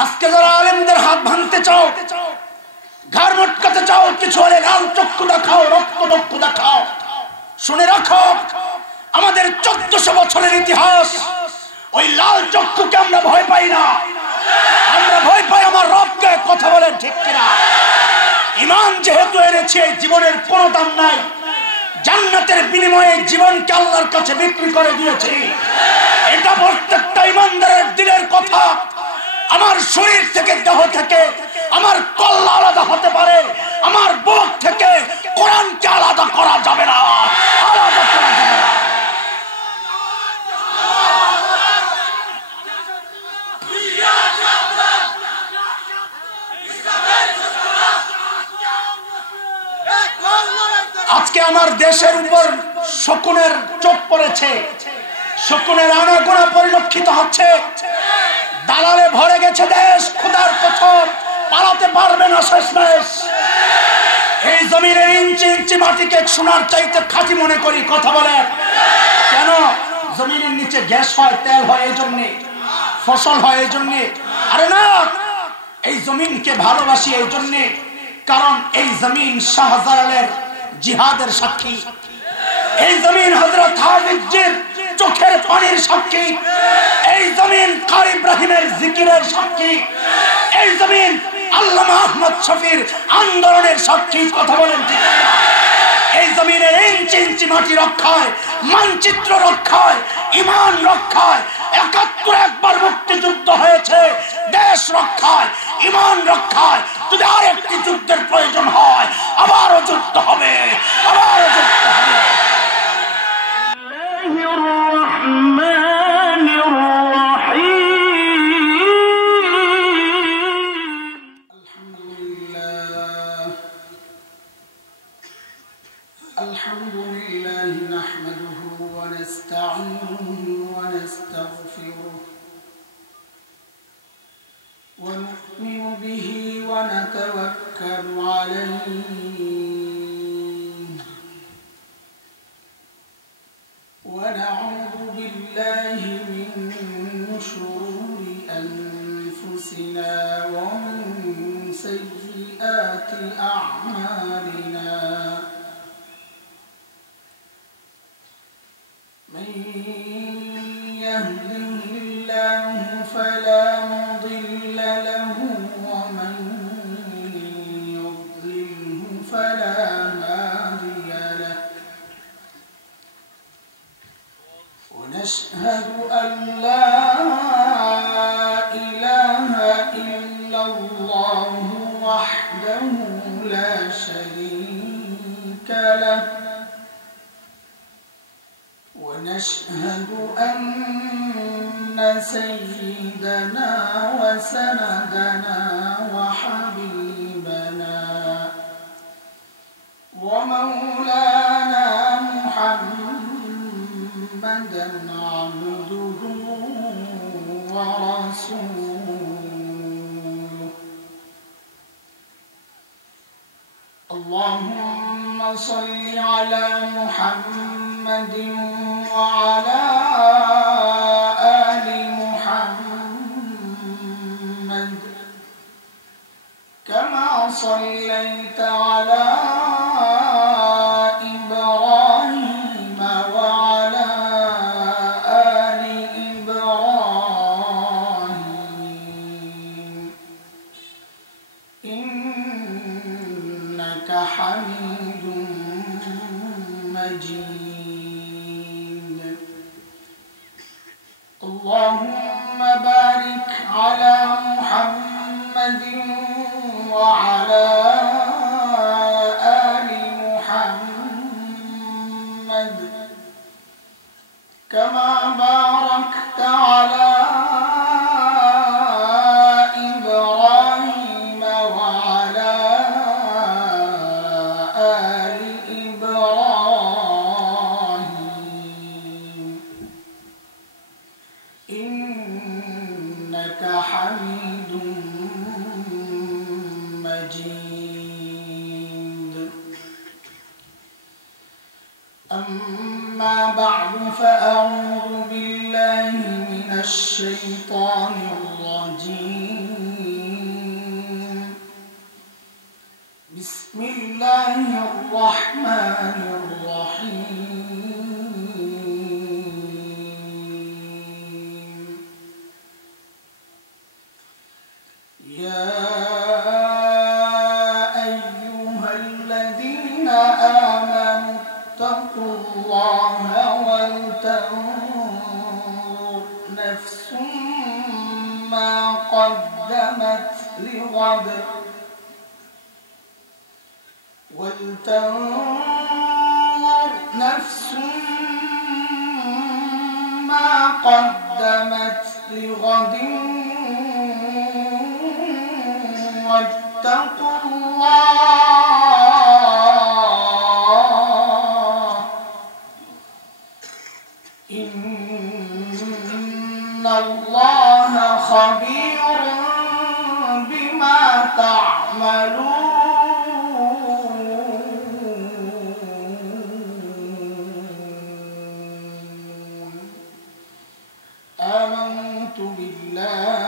আজকে যারা আলেমদের হাত ভাঙতে চাও, ঘাড় মটকাতে চাও, কিছু হলে লাল চক্ষু দেখাও, রক্ত দেখাও, শুনে রাখো আমাদের 1400 বছরের ইতিহাস, ওই লাল চক্ষুকে আমরা ভয় পাই না, আমরা ভয় পাই আমার রবকে। কথা বলেন ঠিক কিনা? ঈমান যেহেতু এনেছি, এই জীবনের কোনো দাম নাই, জান্নাতের বিনিময়ে জীবনকে আল্লাহর কাছে বিক্রি করে দিয়েছি। এটা প্রত্যেকটা ঈমানদারের দিলের কথা। আমার শরীর থেকে, দেহ থেকে আমার কল্লা আলাদা হতে পারে, আমার বুক থেকে কোরআনকে আলাদা করা যাবে না, আলাদা করা যাবে না। আজকে আমার দেশের উপর শকুনের চোখ পড়েছে, শকুনের আনাগোনা পরিলক্ষিত হচ্ছে, দালালে ভরে গেছে দেশ, খোদার কসম পালাতে পারবে না শেষমেশ। এই জমিনের ইঞ্চি ইঞ্চি মাটিকে সোনার চাইতে খাঁটি মনে করি। কথা বলে কেন? জমিনের নিচে গ্যাস হয়, তেল হয়, এই জন্যে ফসল হয়, এই জন্যে। আরে না, এই জমিনকে ভালোবাসি এই জন্যে, কারণ এই জমিন শাহজালালের জিহাদের সাক্ষী, এই জমিন হযরত হাফিজের চোখের পানির সাক্ষী, এই জমিন কারি ইব্রাহিমের জিকিরের সাক্ষী, এই জমিন আল্লামা আহমদ শফির আন্দোলনের সাক্ষী। কথা বলেন ঠিক? এই জমিনের ইঞ্চি ইঞ্চি মাটি রক্ষায়, মানচিত্র রক্ষায়, ঈমান রক্ষায়, ৭১ একবার মুক্তিযুদ্ধ হয়েছে, দেশ রক্ষায়, ঈমান রক্ষায়। যদি আরেকটি যুদ্ধের প্রয়োজন হয়, আবারও যুদ্ধ হবে, আবারও যুদ্ধ হবে। الحمد لله نحمده ونستعينه ونستغفره ونؤمن به ونتوكل عليه ونعوذ بالله من شرور أنفسنا ومن سيئات أعمالنا من يهده الله فلا مضل له ومن يضلله فلا هادي له ونشهد أن لا إله إلا الله وحده لا شريك له ونشهد أن سيدنا وسندنا وحبيبنا ومولانا محمدا عبده ورسوله اللهم صل على محمد وعلى آل محمد كما صليت على إبراهيم وعلى آل إبراهيم إنك حميد مجيد اللهم بارك على محمد وعلى آل محمد كما باركت على إبراهيم وعلى آل إبراهيم إنك حميد مجيد أما بعد فأعوذ بالله من الشيطان الرجيم يا أيها الذين آمنوا اتقوا الله ولتنظر نفس ما قدمت لغد ولتنظر نفس ما قدمت لغد واتقوا الله إن الله خبير بما تعملون آمنت بالله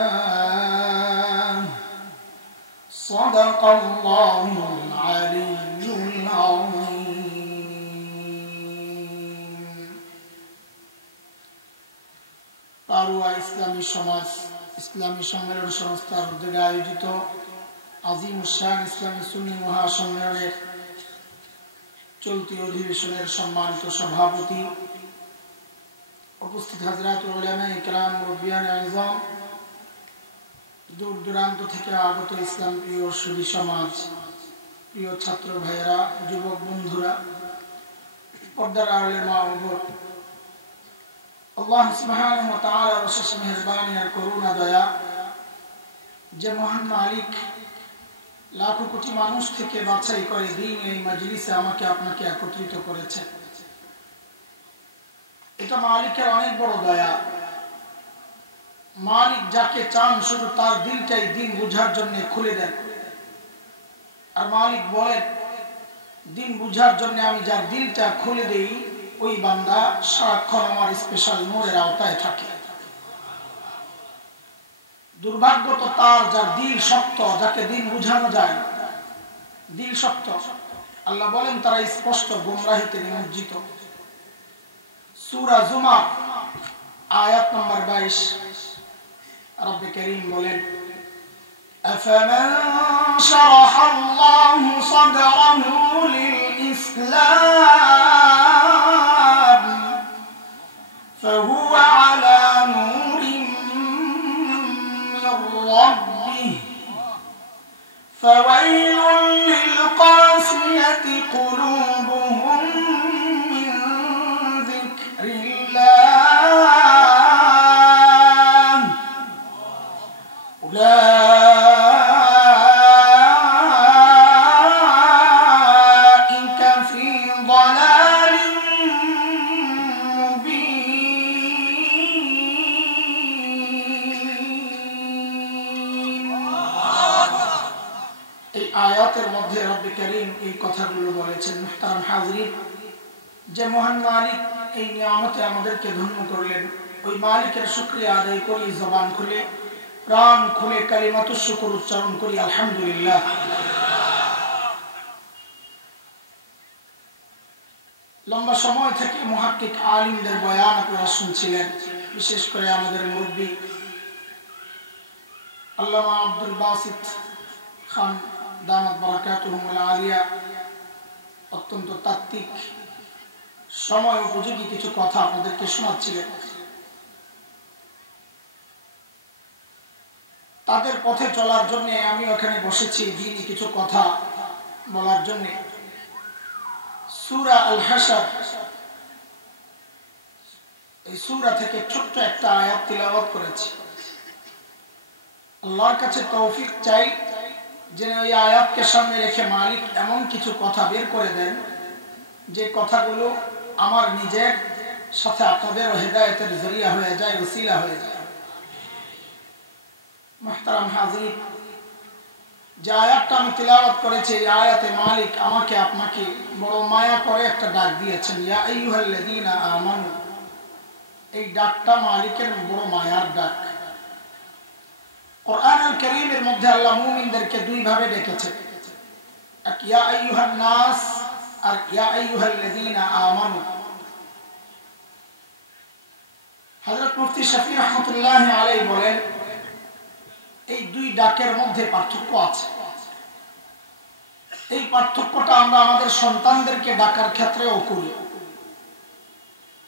صدق الله العلي العظيم পারুয়া ইসলামী সমাজ ইসলামী সম্মেলন সংস্থার উদ্যোগে আয়োজিত আজিম শান ইসলামী সুন্নি মহাসম্মেলনের চলতি অধিবেশনের সম্মানিত সভাপতি, উপস্থিত হযরত উলামায়ে কেরাম, মুরব্বিয়ানে আযম, দূর দূরান্ত থেকে আগত ইসলাম প্রিয় সুধী সমাজ, প্রিয় ছাত্র ভাইয়েরা, যুবক বন্ধুরা, পর্দার আড়ালের মা ও বোন, আল্লাহ সুবহানাহু ওয়া তাআলার অশেষ মেহেরবানি আর করুণা দয়া, যে মহান মালিক লাখো কোটি মানুষ থেকে বাছাই করে দিন এই মজলিসে আমাকে আপনাকে একত্রিত করেছেন, এটা মালিকের অনেক বড় দয়া। মালিক যাকে চান শুধু তার দিলটাই দিন বুঝার জন্য খুলে দেন। আর মালিক বলেন, দিন বুঝার জন্য আমি যার দিলটা খুলে দেই ওই বান্দা সারাক্ষণ আমার স্পেশাল নূরের আওতায় থাকে। দুর্ভাগ্য তো তার যার দিল শক্ত, যাকে দিন বুঝানো যায়, দিল শক্ত। আল্লাহ বলেন তারা স্পষ্ট গুমরাহিতে নিমজ্জিত। সূরা জুমার আয়াত নম্বর 22 রব্বে কারীম বলেন, আফামান শারাহাল্লাহু সাদরাহু লিল ইসলাম ফাহুয়া আলা নূরিন মির রাব্বিহি ফাওয়াইলুন লিল কাসিয়াতি কুলুবুহুম আয়াতের মধ্যে রব্বে কারীম এই কথাগুলো বলেছেন। মুহতারাম হাজরিন, যে মহান মালিক এই নিয়ামতে আমাদেরকে ধন্য করলেন, ওই মালিকের শুকরিয়া আদায় করি, জবান খুলে প্রাণ খুলে কালিমাতুশ শুকর উচ্চারণ করি আলহামদুলিল্লাহ। লম্বা সময় থেকে মুহাক্কিক আলিমদের বয়ান আপনারা শুনছিলেন, বিশেষ করে আমাদের মুরব্বী আল্লামা আব্দুল বাসিত খান দামাত বারাকাতুহুল আলিয়া অত্যন্ত তাত্ত্বিক, সময় উপযোগী কিছু কথা আপনাদেরকে শোনাচ্ছিলেন। তাদের পথে চলার জন্য আমি ওখানে বসেছি দিনই কিছু কথা বলার জন্য। সূরা আল হাশর, এই সূরা থেকে ছোট্ট একটা আয়াত তিলাওয়াত করেছি। আল্লাহর কাছে তৌফিক চাই যেন এই আয়াতকে সামনে রেখে মালিক এমন কিছু কথা বের করে দেন যে কথাগুলো আমার নিজের সাথে আপনাদের হেদায়েতের জরিয়া হয়ে যায়, ওসিলা হয়ে যায়। মুহতারাম হাজরিন, যে আয়াতটা আমি তিলাওয়াত করেছি, এই আয়াতে মালিক আমাকে আপনাকে বড় মায়া করে একটা ডাক দিয়েছেন, ইয়া আইয়ুহাল্লাযীনা আমানু। এই ডাকটা মালিকের বড় মায়ার ডাক। কোরআনুল কারীমের মধ্যে আল্লাহ মুমিনদেরকে দুই ভাবে ডেকেছেন, এক ইয়া আইয়ুহান নাস আর ইয়া আইয়ুহাল্লাযীনা আমানু। হযরত মুফতি শফি রাহমাতুল্লাহি আলাইহি বলেন, এই দুই ডাকের মধ্যে পার্থক্য আছে। এই পার্থক্যটা আমরা আমাদের সন্তানদেরকে ডাকার ক্ষেত্রেও করি।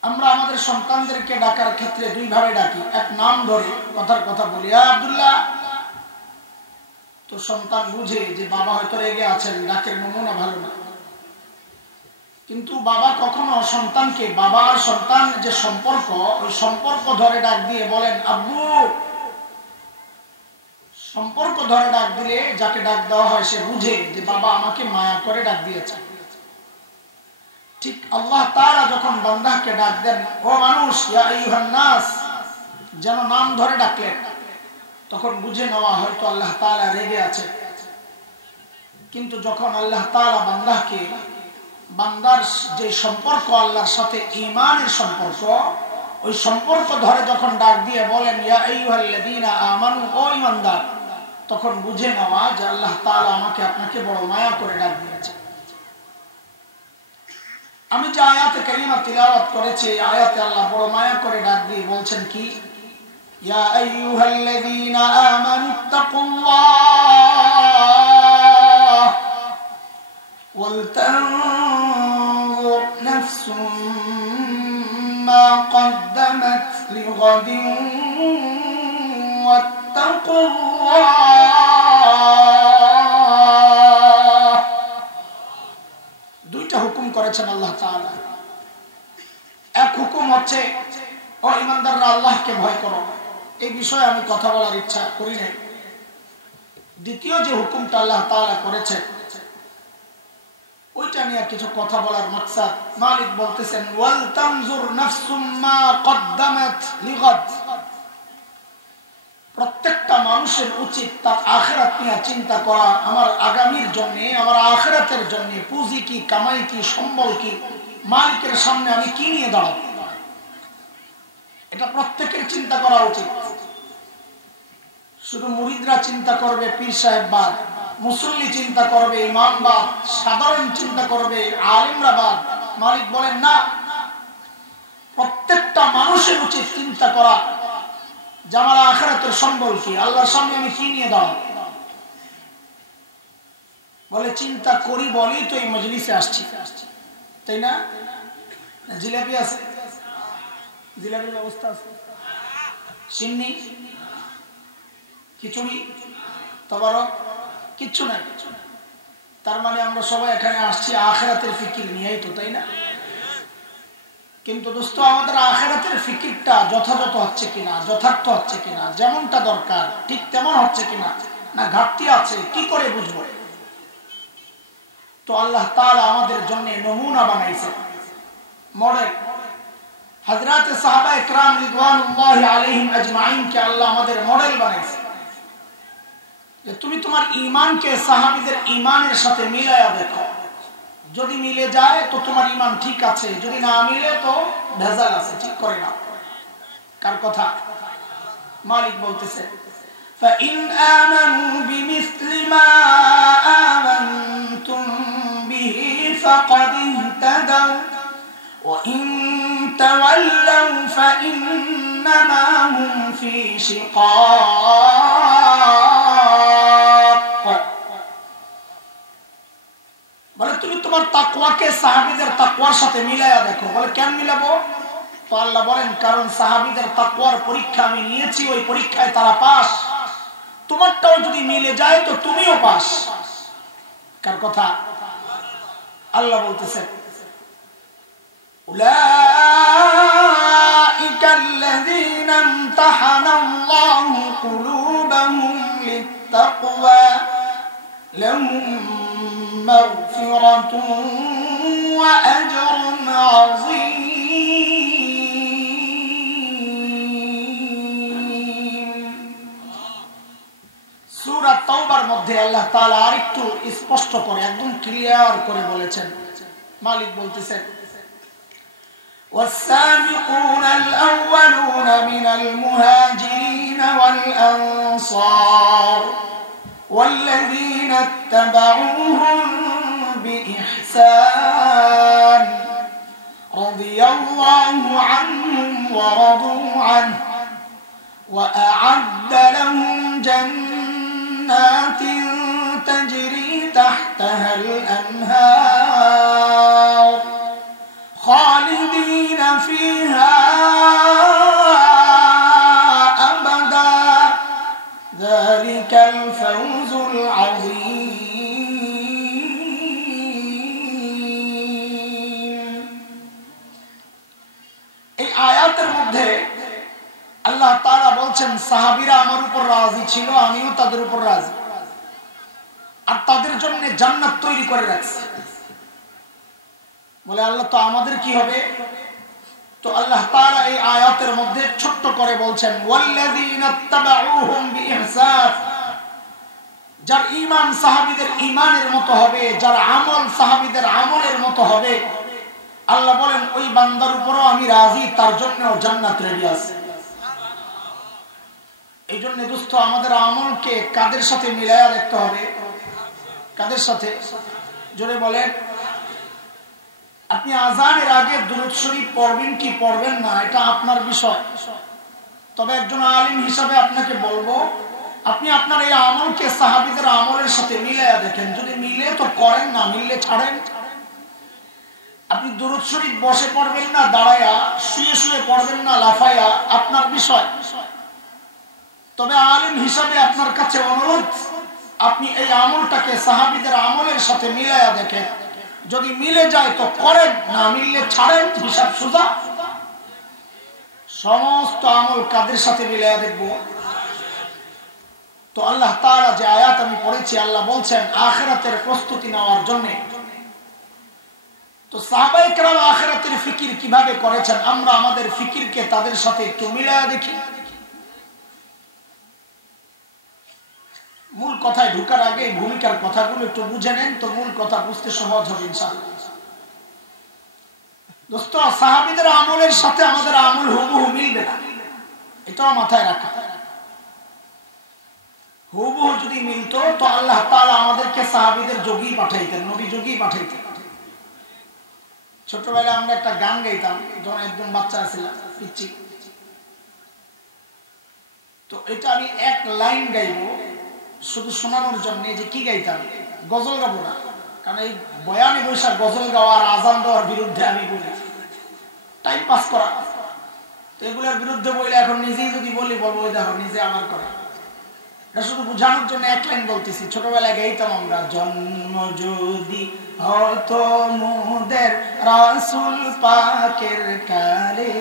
আমরা আমাদের সন্তানদেরকে ডাকার ক্ষেত্রে দুই ভাবে ডাকি। এক, নাম ধরে কথার কথা বলি, আব্দুল্লাহ, তো সন্তান বুঝে যে বাবা হয়তো রেগে আছেন, ডাকের নমুনা ভালো না। কিন্তু বাবা কখনো সন্তানকে, বাবা আর সন্তান যে সম্পর্ক, ওই সম্পর্ক ধরে ডাক দিয়ে বলেন আব্বু। সম্পর্ক ধরে ডাক দিলে যাকে ডাক দেওয়া হয় সে বুঝে যে বাবা আমাকে মায়া করে ডাক দিয়েছে। ঠিক আল্লাহ তাআলা যখন বান্দাকে ডাক দেন, ও মানুষ, ইয়া আইয়ুহান নাস, যেন নাম ধরে ডাকলেন, তখন বুঝে নেওয়া হয়তো আল্লাহ তাআলা রেগে আছে। কিন্তু যখন আল্লাহ তাআলা বান্দাকে, বান্দার যে সম্পর্ক আল্লাহর সাথে ঈমানের সম্পর্ক, ওই সম্পর্ক ধরে যখন ডাক দিয়ে বলেন ইয়া আইয়ুহাল্লাযীনা আমানু, ও ঈমানদার, তখন বুঝে নেওয়া যে আল্লাহ তাআলা আমাকে আপনাকে বড় মায়া করে ডাক দিয়েছে। আমি যে আয়াতে কারিমা তিলাওয়াত করেছি, আয়াতে আল্লাহ বড় মায়া করে ডাক দিয়ে বলছেন কি, ইয়া আইয়ুহাল্লাযীনা আমানুত্তাকুল্লাহ ওয়ালতানজুর নাফসুম মা কদ্দামাত লিগাদিন ওয়াত্তাকুল্লাহ। দুইটা হুকুম করেছেন আল্লাহ তাআলা। এক হুকুম হচ্ছে, ও ঈমানদাররা, আল্লাহকে ভয় করো। এই বিষয়ে আমি কথা বলার ইচ্ছা করি না। দ্বিতীয় যে হুকুমটা আল্লাহ তাআলা করেছেন, ওইটা নিয়ে কিছু কথা বলার মাকসাদ। মালিক বলতেছেন ওয়াল তানজুর নাফসুম মা কদ্দামাত লিগাদ। প্রত্যেকটা মানুষের উচিত তার আখিরাত নিয়ে চিন্তা করা। আমার আগামীর জন্য, আমার আখিরাতের জন্য পুঁজি কি, কামাই কি, সম্বল কি, মালিকের সামনে আমি কি নিয়ে দাঁড়াবো, এটা প্রত্যেকের চিন্তা করা উচিত। শুধু মুরিদরা চিন্তা করবে পীর সাহেববাদ, মুসল্লি চিন্তা করবে ইমামবাদ, সাধারণ চিন্তা করবে আলিমরা বাদ। মালিক বলেন না, প্রত্যেকটা মানুষের উচিত চিন্তা করা যে আমার আখিরাতের সম্বল কি, আল্লাহর সামনে আমি কি নিয়ে দাঁড়াবো। বলে চিন্তা করি বলেই তো এই মজলিসে আসছি, তাই না? জিলাপি আছে, জিলাপির ব্যবস্থা আছে, সিন্নি, খিচুড়ি, তবারক, কিচ্ছু নাই। তার মানে আমরা সবাই এখানে আসছি আখিরাতের ফিকির নিয়েই তো, তাই না? কিন্তু দোস্ত, আমাদের আখিরাতের ফিকিরটা যথাযথ হচ্ছে কিনা, যথার্থ হচ্ছে কিনা, যেমনটা দরকার ঠিক তেমন হচ্ছে কিনা, না ঘাটতি আছে, কি করে বুঝবো? তো আল্লাহ তাআলা আমাদের জন্য নমুনা বানাইছে, মডেল। হযরত সাহাবায়ে কেরাম রিদওয়ানুল্লাহি আলাইহিম আজমাইন কে আল্লাহ আমাদের মডেল বানাইছে যে তুমি তোমার ঈমানকে সাহাবীদের ঈমানের সাথে মিলায়া দেখো। যদি মিলে যায় তো তোমার ঈমান ঠিক আছে, যদি না মিলে তো ভেজাল আছে, ঠিক করে নাও। কার কথা? মালিক বলতেছে فَإِنْ آمَنُوا بِمِثْلِ مَا آمَنْتُمْ بِهِ فَقَدِ اهْتَدَوْا وَإِنْ تَوَلَّوْا فَإِنَّمَا هُمْ فِي شِقَاقٍ। বলে তুমি তোমার তাকওয়াকে সাহাবীদের তাকওয়ার সাথে মিলায়া দেখো। বলে কেন মিলাবো? তো আল্লাহ বলেন কারণ সাহাবীদের তাকওয়ার পরীক্ষা আমি নিয়েছি, ওই পরীক্ষায় তারা পাস। তোমারটাও যদি মিলে যায় তো তুমিও পাস। কার কথা? আল্লাহ বলতেছেন উলাইকা আল্লাযীনা ইমতাহানাল্লাহু কুলুবাহুম লিত-তাকওয়া লাহুম মাগফিরাতুন ওয়া আজরুন আযীম। সূরা তাওবার মধ্যে আল্লাহ তাআলা আরেকটু স্পষ্ট করে, একদম ক্লিয়ার করে বলেছেন। মালিক বলতেছেন والسابقون الأولون من المهاجرين والأنصار والذين اتبعوهم بإحسان رضي الله عنهم ورضوا عنه وأعد لهم جنات جنات تجري تحتها الأنهار خالدين فيها أبدا ذلك الفوز العظيم. এই আয়াতের মধ্যে আল্লাহ তাআলা বলছেন সাহাবীরা আমার উপর রাজি ছিল, আমিও তাদের উপর রাজি, আর তাদের জন্য জান্নাত তৈরি করে রাখছি। বলে আল্লাহ তো আমাদের কি হবে? তো আল্লাহ তাআলা এই আয়াতের মধ্যে ছোট্ট করে বলছেন ওয়াল্লাযীনা তাবাউহুম বিইহসান, যার ঈমান সাহাবীদের ঈমানের মতো হবে, যার আমল সাহাবীদের আমলের মতো হবে, আল্লাহ বলেন ওই বান্দার উপরও আমি রাজি, তার জন্যও জান্নাত রেডি আছে। এই জন্য দোস্ত আমাদের আমলকে কাদের সাথে মিলায়া দেখতে হবে? কাদের সাথে? জোরে বলেন। আপনি আযানের আগে দুরূদ শরীফ পড়বেন কি পড়বেন না এটা আপনার বিষয়, তবে একজন আলিম হিসাবে আপনাকে বলবো আপনি আপনার এই আমলকে সাহাবীদের আমলের সাথে মিলায়া দেখেন, যদি মিলে তো করেন, না মিললে ছাড়েন। আপনি দুরূদ শরীফ বসে পড়বেন না দাঁড়ায়া, শুয়ে শুয়ে পড়বেন না লাফায়া, আপনার বিষয়। তবে আলিম হিসাবে আপনার কাছে অনুরোধ, আপনি এই আমলটাকে সাহাবীদের আমলের সাথে মিলায়া দেখেন, যদি মিলে যায় তো করেন, না মিললে ছাড়েন, হিসাব সোজা। সমস্ত আমল কাদের সাথে মিলায়া দেখব? তো আল্লাহ তাআলা যে আয়াত আমি পড়েছি, আল্লাহ বলছেন আখিরাতের প্রস্তুতি নেওয়ার জন্য। তো সাহাবায়ে কেরাম আখিরাতের ফিকির কিভাবে করেছেন, আমরা আমাদের ফিকিরকে তাদের সাথে একটু মিলায়া দেখি। মূল কথায় ঢোকার আগে ভূমিকার কথাগুলো একটু বুঝে নেন, তো মূল কথা বুঝতে সহজ হবে ইনশাআল্লাহ। দোস্ত সাহাবীদের আমলের সাথে আমাদের আমল হুবহু মিলবে না, এটাও মাথায় রাখা। হুবহু যদি মিলতো তো আল্লাহ তাআলা আমাদেরকে সাহাবীদের যোগী পাঠাইতেন, নবী যোগী পাঠাইতেন। ছোটবেলায় আমরা একটা গান গাইতাম যখন একদম বাচ্চা ছিলাম, পিচ্চি। তো এটা আমি এক লাইন গাইবো শুধু শোনানোর জন্য, যে কি গাইতাম, গজল গাবো না, কারণ এই বয়ানে বৈশাখ গজল গাওয়া আর আজান দেওয়ার বিরুদ্ধে আমি বলি, টাইম পাস করা। তো এগুলোর বিরুদ্ধে বলে এখন নিজেই যদি বলি বলবো ওই দেখো নিজে আমার করে। এটা শুধু বোঝানোর জন্য এক লাইন বলতেছি। ছোটবেলায় গাইতাম আমরা, জন্ম যদি হতো মোদের রাসূল পাকের কালে,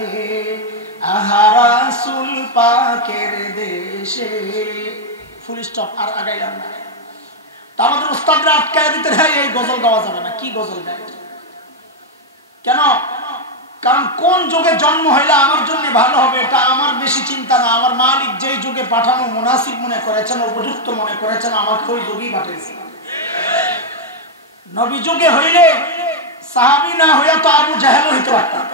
আহা রাসূল পাকের দেশে, ফুল স্টপ, আর আগাইলাম না। তা আমাদের উস্তাদরা আটকায় দিতে হয় এই গজল গাওয়া যাবে না। কি গজল গায়? কেন? কারণ কোন যুগে জন্ম হইলে আমার জন্য ভালো হবে এটা আমার বেশি চিন্তা না। আমার মালিক যেই যুগে পাঠানো মুনাসিব মনে করেছেন, উপযুক্ত মনে করেছেন, আমাকে ওই যুগেই পাঠিয়েছেন। নবী যুগে হইলে সাহাবী না হইয়া তো আবু জাহেল হইতে পারতাম।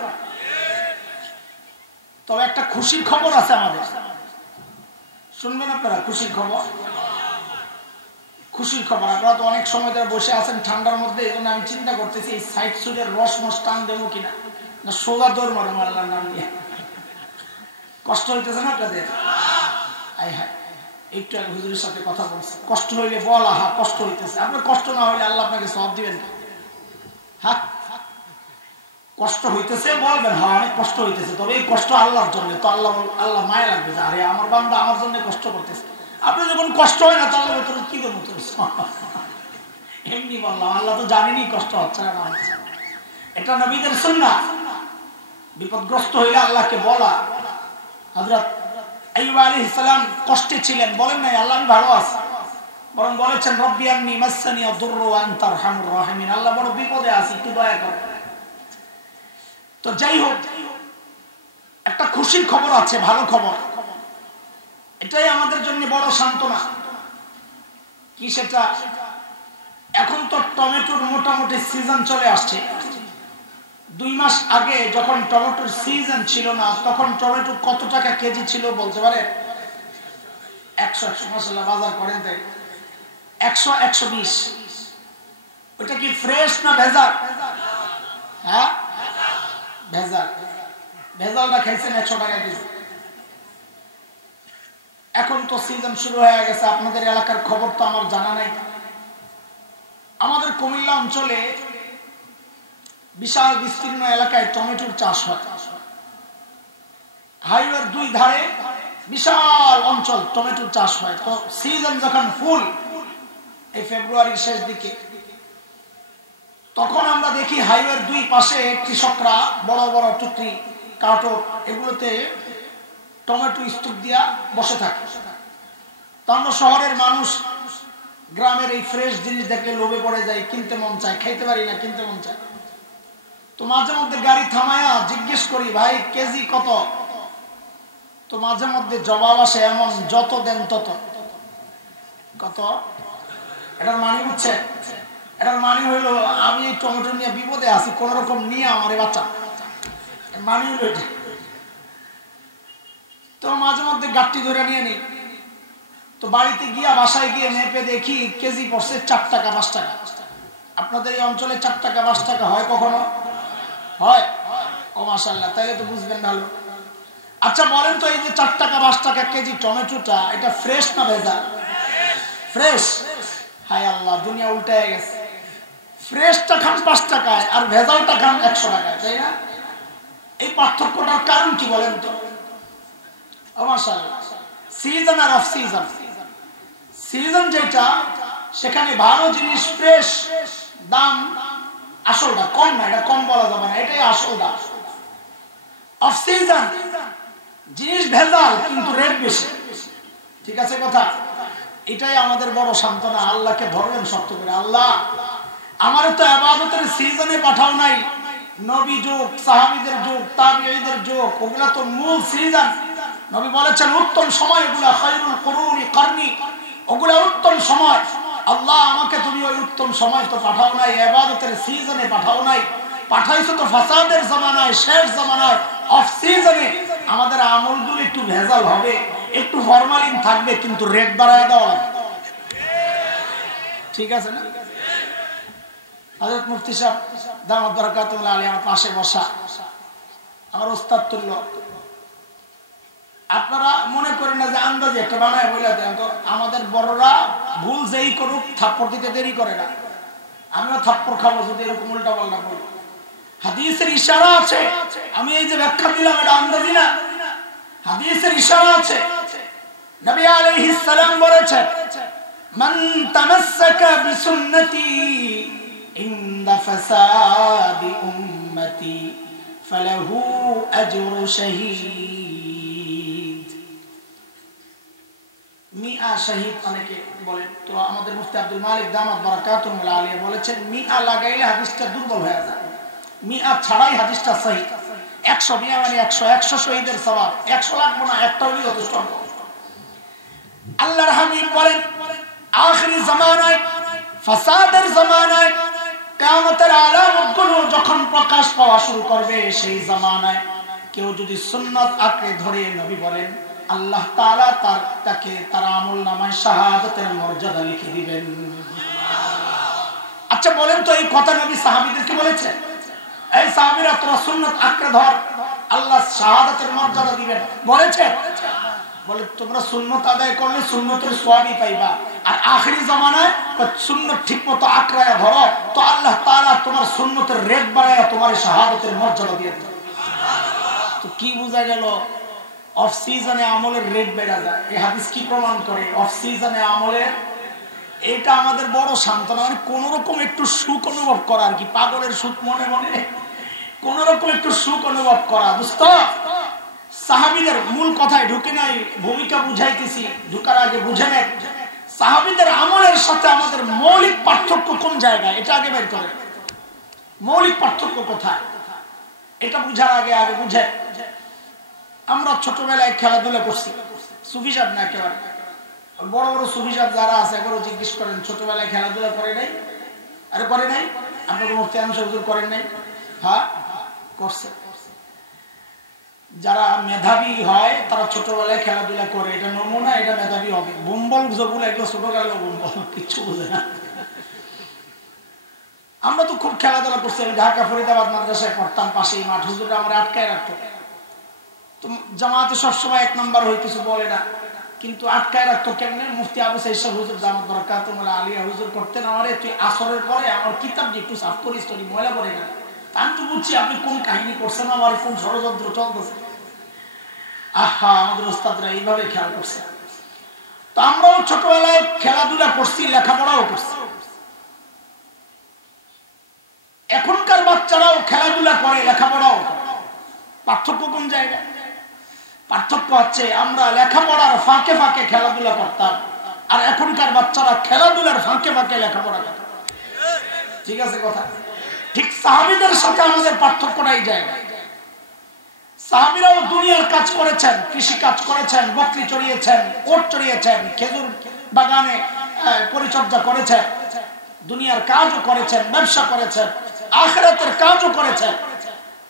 তবে একটা খুশির খবর আছে আমাদের, শুনবেন আপনারা? খুশির খবর, খুশির খবর। আপনারা তো অনেক সময় ধরে বসে আছেন ঠান্ডার মধ্যে, এই জন্য আমি চিন্তা করতেছি এই সাইড সুইডের রস মস টান দেবো কিনা, না সোজা দৌড় মারো আল্লাহর নাম নিয়ে। কষ্ট হইতেছে না আপনাদের? আয় হায়, একটু আগে হুজুরের সাথে কথা বলছি, কষ্ট হইলে বল আহা কষ্ট হইতেছে। আপনার কষ্ট না হইলে আল্লাহ আপনাকে সওয়াব দিবেন। হ্যাঁ, কষ্ট হইতেছে বলবেন হ্যাঁ অনেক কষ্ট হইতেছে, তবে এই কষ্ট আল্লাহর জন্য। তো আল্লাহ মায়া লাগবে, আরে আমার বান্দা আমার জন্য কষ্ট করতেছে। আপনি যখন কষ্ট হয় না তাহলে কি করবো? এমনি বললাম, আল্লাহ তো জানেনি কষ্ট হচ্ছে না হচ্ছে। এটা নবীদের সুন্নাহ। বিপদগ্রস্ত হইলে আল্লাহকে বলা। হযরত আইয়ুব আলাইহিস সালাম কষ্টে ছিলেন, বলেন নাই আল্লাহ আমি ভালো আছি, বরং বলেছেন রব্বি আন্নী মাসসানি আদ-দুররু ওয়া আনতা আরহামুর রাহিমিন, আল্লাহ বড় বিপদে আছি, একটু দয়া করো। তো যাই হোক, একটা খুশির খবর আছে, ভালো খবর। এটাই আমাদের জন্য বড় সান্ত্বনা। কি সেটা? এখন তো টমেটোর মোটামুটি সিজন চলে আসছে। 2 মাস আগে যখন টমেটোর সিজন ছিল না, তখন টমেটো কত টাকা কেজি ছিল বলতে পারে? 100 মাশাআল্লাহ বাজার করেন তাই 100-120। ওটা কি ফ্রেশ না ভেজাল? হ্যাঁ ভেজাল। ভেজালটা খাইছেন 100 টাকা কেজি। এখন তো সিজন শুরু হয়ে গেছে, আপনাদের এলাকার খবর তো আমার জানা নাই। আমাদের কুমিল্লা অঞ্চলে বিশাল বিস্তীর্ণ এলাকায় টমেটোর চাষ হয়। হাইওয়ের দুই ধারে বিশাল অঞ্চল টমেটোর চাষ হয়। তো সিজন যখন ফুল, এই ফেব্রুয়ারির শেষ দিকে, তখন আমরা দেখি হাইওয়ের দুই পাশে কৃষকরা বড় বড় টুকরি কার্টন এগুলোতে টমেটো স্তূপ দিয়া বসে থাকে। তো আমরা শহরের মানুষ গ্রামের এই ফ্রেশ জিনিস দেখলে লোভে পড়ে যায়, কিনতে মন চায়, খাইতে পারি না, কিনতে মন চায়। তো মাঝে মধ্যে গাড়ি থামায়া জিজ্ঞেস করি, ভাই কেজি কত? তো মাঝে মধ্যে জবাব আসে এমন, যত দেন তত। কত? এটার মানে হচ্ছে, এটার মানে হইলো আমি এই টমেটো নিয়ে বিপদে আছি, কোন রকম নিয়ে আমার বাচ্চা, মানে হইলো এটা। তো মাঝে মধ্যে গাড়ি ধরে নিয়ে নিই। তো বাড়িতে গিয়া বাসায় গিয়ে মেপে দেখি কেজি পড়ছে 4 টাকা 5 টাকা। আপনাদের এই অঞ্চলে 4 টাকা 5 টাকা হয় কখনো? হয়? ও মাশাআল্লাহ, তাহলে তো বুঝবেন ভালো। আচ্ছা বলেন তো, এই যে 4 টাকা 5 টাকা কেজি টমেটোটা, এটা ফ্রেশ না ভেজাল? ফ্রেশ। হায় আল্লাহ, দুনিয়া উল্টায় গেছে। ফ্রেশটা খান 5 টাকায় আর ভেজালটা খান 100 টাকায়, তাই না? এই পার্থক্যটার কারণ কি বলেন তো? ও মাশাআল্লাহ, সিজন আর অফ সিজন। সিজন যেটা, সেখানে ভালো জিনিস ফ্রেশ, দাম আসলটা কম না, এটা কম বলা যাবে না, এটাই আসল দাম। অফ সিজন জিনিস ভেজাল কিন্তু রেট বেশি। ঠিক আছে কথা? এটাই আমাদের বড় সান্ত্বনা। আল্লাহকে ধরবেন শক্ত করে, আল্লাহ আমার তো ইবাদতের সিজনে পাঠাও নাই। নবী যুগ, সাহাবীদের যুগ, তাবিঈদের যুগ, ওগুলা তো মূল সিজন। নবী বলেছেন উত্তম সময় ওগুলা, খায়রুল কুরুনি করনি, ওগুলা উত্তম সময়। আল্লাহ আমাকে তুমি ওই উত্তম সময় তো পাঠাও নাই, ইবাদতের সিজনে পাঠাও নাই, পাঠাইছো তো ফাসাদের জামানায়, শেষ জামানায়, অফ সিজনে। আমাদের আমলগুলো একটু ভেজাল হবে, একটু ফরমালিন থাকবে, কিন্তু রেট বাড়ায় দেওয়া হবে। ঠিক আছে না? হযরত মুফতি সাহেব দামাত বারাকাতুল্লাহ আলাইহি আমার পাশে বসা, আমার ওস্তাদ তুল্য। আপনারা মনে করেন না যে আন্দাজে একটা বানায় বলে দেন। তো আমাদের বড়রা ভুল যেই করুক, থাপ্পড় দিতে দেরি করে না। আমিও থাপ্পড় খাবো যদি এরকম উল্টা পাল্টা বলি। হাদিসের ইশারা আছে, আমি এই যে ব্যাখ্যা দিলাম এটা আন্দাজি না, হাদিসের ইশারা আছে। নবী আলাইহিস সালাম বলেছেন, মান তামাসসাকা বিসুন্নতি ইনদা ফাসাদি উম্মতি ফালাহু আজরু শাহীদ। মিআ শহীদ অনেকে বলেন। তো আমাদের মুফতি আব্দুল মালিক দামাত বারাকাতুল্লাহ আলাইহি বলেছেন, মিআ লাগাইলে হাদিসটা দুর্বল হয়ে যায়, মিআ ছাড়াই হাদিসটা সহিহ। 100, মিআ মানে 100, 100 শহীদের সওয়াব। 100 লাগবে না, একটা হলেই যথেষ্ট। আল্লাহর হাবিব বলেন, আখিরি জামানায়, ফাসাদের জামানায়, কিয়ামতের আলামতগুলো যখন প্রকাশ পাওয়া শুরু করবে, সেই জামানায় কেউ যদি সুন্নাত আঁকড়ে ধরে, নবী বলেন আল্লাহ তাআলা তাকে তার আমলনামায় শাহাদাতের মর্যাদা লিখে দিবেন। আচ্ছা বলেন তো, এই কথা নবী সাহাবীদেরকে বলেছেন, এই সাহাবীরা তোরা সুন্নাত আঁকড়ে ধর, আল্লাহ শাহাদাতের মর্যাদা দিবেন, বলেছে? বলে তোমরা সুন্নাত আদায় করলে সুন্নতের সওয়াবই পাইবা, আর আখিরি জামানায় সুন্নাত ঠিকমতো আঁকড়ায়া ধরো তো আল্লাহ তাআলা তোমার সুন্নতের রেট বাড়ায়া তোমার শাহাদাতের মর্যাদা দিয়ে দেবে। তো কি বোঝা গেল? অফ সিজনে আমলের রেট বেড়ে যায়। এই হাদিস কি প্রমাণ করে? অফ সিজনে আমলের, এটা আমাদের বড় সান্ত্বনা। মানে কোন রকম একটু সুখ অনুভব করা আর কি, পাগলের সুখ মনে মনে কোন রকম একটু সুখ অনুভব করা। দোস্ত, সাহাবীদের মূল কথায় ঢুকে নাই, ভূমিকা বুঝাইতেছি, ঢুকার আগে বুঝে নেন সাহাবীদের আমলের সাথে আমাদের মৌলিক পার্থক্য কোন জায়গায়, এটা আগে বের করে। মৌলিক পার্থক্য কোথায় এটা বুঝার আগে বুঝে। আমরা ছোটবেলায় খেলাধুলা করছি, সুফি সাহেব না একেবারে বড় বড় সুফি সাহেব যারা আছে, এবারও জিজ্ঞেস করেন ছোটবেলায় খেলাধুলা করে নাই? আরে করে নাই? আপনাকে মুফতি আনন্দ হুজুর করেন নাই? হ্যাঁ করছে। যারা মেধাবী হয় তারা ছোটবেলায় খেলাধুলা করে, এটা নমুনা, এটা মেধাবী হবে। বুম্বল যেগুলো, এগুলো ছোটকালে বুম্বল, কিচ্ছু বোঝে না। আমরা তো খুব খেলাধুলা করছি। ঢাকা ফরিদাবাদ মাদ্রাসায় পড়তাম, পাশেই মাঠ, হুজুররা আমরা আটকায় রাখতো। তো জামাতে সবসময় 1 নম্বর হই, কিছু বলে না। কিন্তু আটকায় রাখতো কেমনে? মুফতি আবু সাইদ হুজুর দামাত বরকাতুহু আলিয়া হুজুর করতেন, আমারে তুই আসরের পরে আমার কিতাব দিয়ে একটু সাফ করিস, তোর ময়লা পড়ে গেল। আমি তো বুঝছি আপনি কোন কাহিনী করছেন, আমার কোন ষড়যন্ত্র চলতেছে। আহা, আমাদের ওস্তাদরা এইভাবে খেয়াল করছে। তো আমরাও ছোটবেলায় খেলাধুলা করছি, লেখাপড়াও করছি। এখনকার বাচ্চারাও খেলাধুলা করে, লেখাপড়াও করে। পার্থক্য কোন জায়গায়? পার্থক্য হচ্ছে আমরা লেখাপড়ার ফাঁকে ফাঁকে খেলাধুলা করতাম, আর এখনকার বাচ্চারা খেলাধুলার ফাঁকে ফাঁকে লেখাপড়া করে। ঠিক আছে কথা? ঠিক সাহাবীদের সাথে আমাদের পার্থক্যটা এই জায়গায়। সাহাবীরাও দুনিয়ার কাজ করেছেন, কৃষি কাজ করেছেন, বকরি চড়িয়েছেন, ওট চড়িয়েছেন, খেজুর বাগানে পরিচর্যা করেছেন, দুনিয়ার কাজও করেছেন, ব্যবসা করেছেন, আখিরাতের কাজও করেছেন।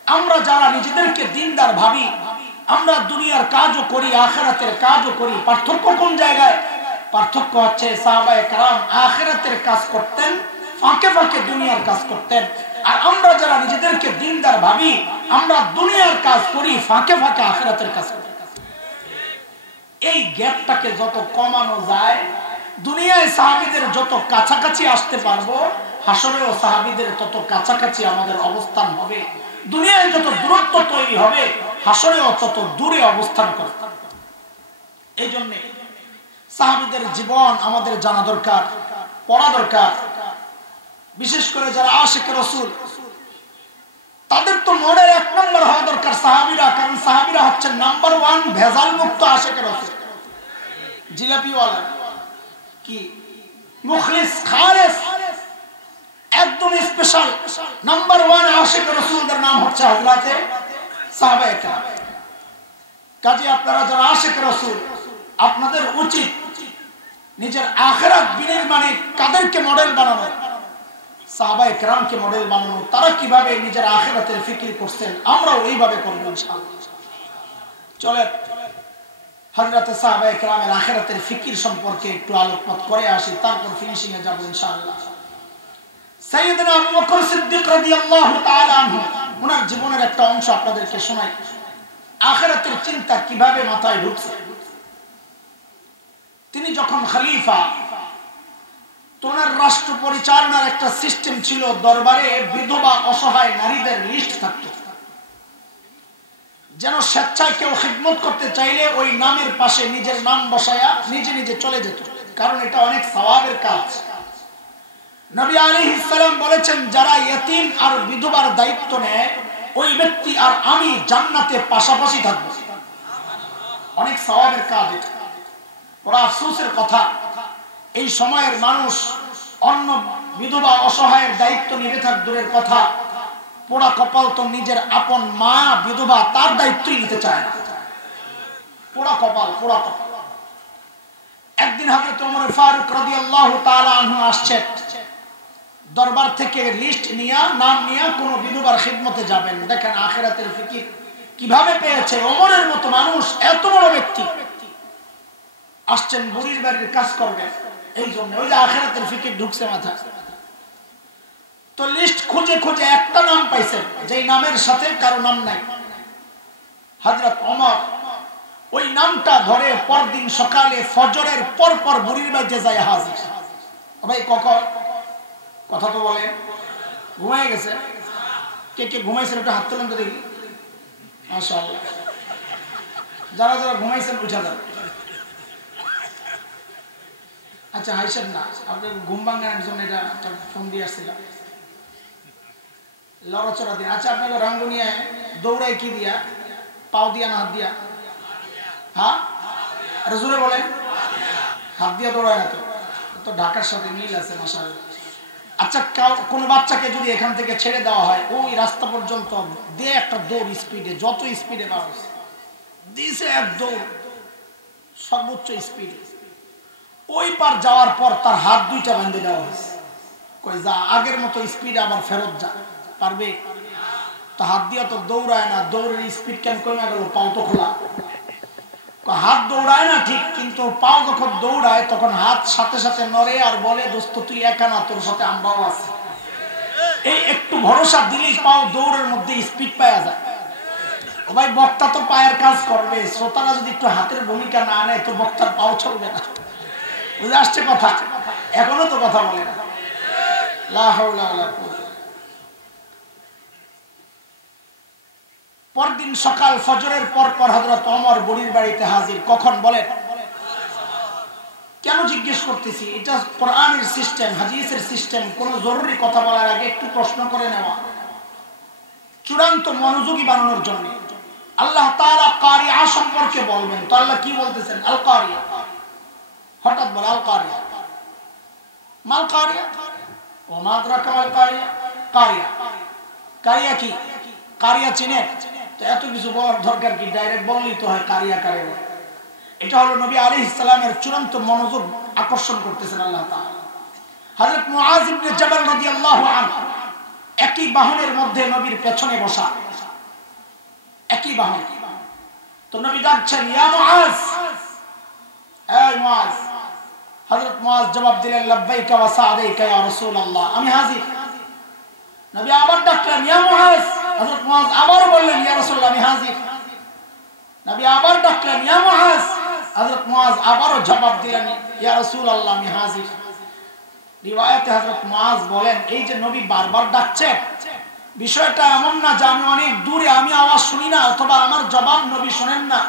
আমরা যারা নিজেদেরকে দিনদার ভাবি, আমরা দুনিয়ার কাজও করি, আখিরাতের কাজও করি। পার্থক্য কোন জায়গায়? পার্থক্য হচ্ছে সাহাবায়ে কেরাম আখিরাতের কাজ করতেন, ফাঁকে ফাঁকে দুনিয়ার কাজ করতেন। আর আমরা যারা নিজেদেরকে দিনদার ভাবি, আমরা দুনিয়ার কাজ করি, ফাঁকে ফাঁকে আখিরাতের কাজ করি। এই গ্যাপটাকে যত কমানো যায়, দুনিয়ায় সাহাবীদের যত কাছাকাছি আসতে পারবো, হাসরেও সাহাবীদের তত কাছাকাছি আমাদের অবস্থান হবে। দুনিয়ায় যত দূরত্ব তৈরি হবে, হাসরেও তত দূরে অবস্থান করতে। এই জন্য সাহাবীদের জীবন আমাদের জানা দরকার, পড়া দরকার। বিশেষ করে যারা আশিকে রাসূল, তাদের তো মডেল এক নম্বর হওয়া দরকার সাহাবীরা। কারণ সাহাবীরা হচ্ছে নাম্বার 1 ভেজাল মুক্ত আশিকে রাসূল। জিলাপিওয়ালা কি মুখলিস খালিস, একদম স্পেশাল নাম্বার 1 আশিকে রাসূলদের নাম হচ্ছে হযরতে সাহাবায়ে কেরাম। কাজে আপনারা যারা আশিকে রাসূল, আপনাদের উচিত নিজের আখিরাত বিনির্মাণে কাদেরকে মডেল বানানো? সাহাবায়ে কেরামকে মডেল বানানো। তারা কিভাবে নিজের আখিরাতের ফিকির করতেন, আমরাও এইভাবে করব ইনশাআল্লাহ। চলেন হযরতে সাহাবায়ে কেরামের আখিরাতের ফিকির সম্পর্কে একটু আলোকপাত করে আসি, তারপর ফিনিশিং এ যাব ইনশাআল্লাহ। সাইয়েদনা আবু বকর সিদ্দিক রাদিয়াল্লাহু তাআলা আনহু, ওনার জীবনের একটা অংশ আপনাদেরকে শোনাই। আখিরাতের চিন্তা কিভাবে মাথায় ঢুকছে। তিনি যখন খলিফা, ওনার রাষ্ট্র পরিচালনার একটা সিস্টেম ছিল। দরবারে বিধবা অসহায় নারীদের লিস্ট থাকত, যেন স্বেচ্ছায় কেউ খিদমত করতে চাইলে ওই নামের পাশে নিজের নাম বসায়া নিজে নিজে চলে যেত। কারণ এটা অনেক সওয়াবের কাজ। নবী আলাইহিস সালাম বলেছেন, যারা ইতিম আর বিধবার দায়িত্ব নেয়, ওই ব্যক্তি আর আমি জান্নাতে পাশাপাশি থাকব। অনেক সওয়াবের কাজ এটা। বড় আফসোসের কথা, এই সময়ের মানুষ অন্য বিধবা অসহায়ের দায়িত্ব নিবে থাক দূরের কথা, পোড়া কপাল তো নিজের আপন মা বিধবা, তার দায়িত্বই নিতে চায় না। পোড়া কপাল, পোড়া কপাল। একদিন হযরত ওমর ফারুক রাদিয়াল্লাহু তাআলা আনহু আসছেন, দরবার থেকে লিস্ট নিয়া, নাম নিয়া কোন বিধবার খিদমতে যাবেন। দেখেন আখিরাতের ফিকির কিভাবে পেয়েছে। ওমরের মতো মানুষ, এত বড় ব্যক্তি আসছেন বুড়ির বাড়ির কাজ করবেন, এই জন্য ওই যে আখিরাতের ফিকির ঢুকছে মাথায়। তো লিস্ট খুঁজে খুঁজে একটা নাম পাইছেন, যেই নামের সাথে কারো নাম নাই। হযরত ওমর ওই নামটা ধরে পরদিন সকালে ফজরের পর পর বুড়ির বাড়িতে যায় হাজির। ভাই কখন কথা তো বলেন, ঘুমায় গেছে? কে কে ঘুমাইছেন একটু হাত তোলেন তো দেখি। মাশাআল্লাহ, যারা যারা ঘুমাইছেন উঠা যান। আচ্ছা হাইসেন না, আপনি ঘুম ভাঙানোর জন্য এটা একটা ফোন দিয়ে আসছিলাম, লড়াচড়া দিন। আচ্ছা আপনাকে রাঙ্গুনিয়ায় দৌড়াই কি দিয়া? পাও দিয়া না হাত দিয়া? হ্যাঁ আরে জোরে বলেন। হাত দিয়া দৌড়ায় না তো ঢাকার সাথে মিল আছে মাশাআল্লাহ। আচ্ছা কোন বাচ্চাকে যদি এখান থেকে ছেড়ে দেওয়া হয়, ওই রাস্তা পর্যন্ত দিয়ে একটা দৌড় স্পিডে, যত স্পিডে মানুষ দিছে এক দৌড় সর্বোচ্চ স্পিডে, ওই পার যাওয়ার পর তার হাত দুইটা বেঁধে দেওয়া হয়েছে। কই যা আগের মতো স্পিড আবার ফেরত যা, পারবে? তো হাত দিয়া তো দৌড়ায় না, দৌড়ের স্পিড কেন কমে গেল? পাও তো খোলা। হাত দৌড়ায় না ঠিক, কিন্তু পাও যখন দৌড়ায় তখন হাত সাথে সাথে নড়ে আর বলে, দোস্ত তুই একা না, তোর সাথে আমরাও আছি। এই একটু ভরসা দিলেই পাও দৌড়ের মধ্যে স্পিড পাওয়া যায়। ও ভাই বক্তা তো পায়ের কাজ করবে, শ্রোতারা যদি একটু হাতের ভূমিকা না নেয় তো বক্তার পাও চলবে না। বুঝে আসছে কথা? এখনো তো কথা বলে না। লা হাওলা ওয়ালা কুওয়াতা। পরদিন সকাল ফজরের পর পর হযরত ওমর বুড়ির বাড়িতে হাজির। কখন বলেন? কেন জিজ্ঞেস করতেছি? এটা কোরআনের সিস্টেম, হাদিসের সিস্টেম। কোন জরুরি কথা বলার আগে একটু প্রশ্ন করে নেওয়া, চূড়ান্ত মনোযোগী বানানোর জন্য। আল্লাহ তাআলা কারিয়া সম্পর্কে বলবেন, তো আল্লাহ কি বলতেছেন? আল কারিয়া। হঠাৎ বলে আল কারিয়া, মাল কারিয়া, ও মা আদরাকা মাল কারিয়া। কারিয়া, কারিয়া কি? কারিয়া চিনেন? তো এত কিছু বলার দরকার কি? ডাইরেক্ট বললেই তো হয় কারিয়া কারিয়া। এটা হলো নবী আলাইহিস সালামের চূড়ান্ত মনোযোগ আকর্ষণ করতেছেন আল্লাহ তাআলা। হযরত মুআয ইবনে জাবাল রাদিয়াল্লাহু আনহু একই বাহনের মধ্যে নবীর পেছনে বসা, একই বাহন। তো নবী ডাকছেন, ইয়া মুআয, এই মুআয। হযরত মুআয জবাব দিলেন, লাব্বাইকা ওয়া সা'দাইকা ইয়া রাসূলুল্লাহ, আমি হাজির। নবী আবার ডাকলেন, ইয়া মুআয। হযরত মুআয আবার বললেন, ইয়া রাসূলুল্লাহ, আমি হাজির। নবী আবার ডাকলেন, ইয়া মুআয। হযরত মুআয আবারও জবাব দিলেন, ইয়া রাসূলুল্লাহ, আমি হাজির। রিওয়ায়াতে হযরত মুআয বলেন, এই যে নবী বারবার ডাকছেন, বিষয়টা এমন না যে আমি অনেক দূরে, আমি আওয়াজ শুনি না অথবা আমার জবাব নবী শুনেন না,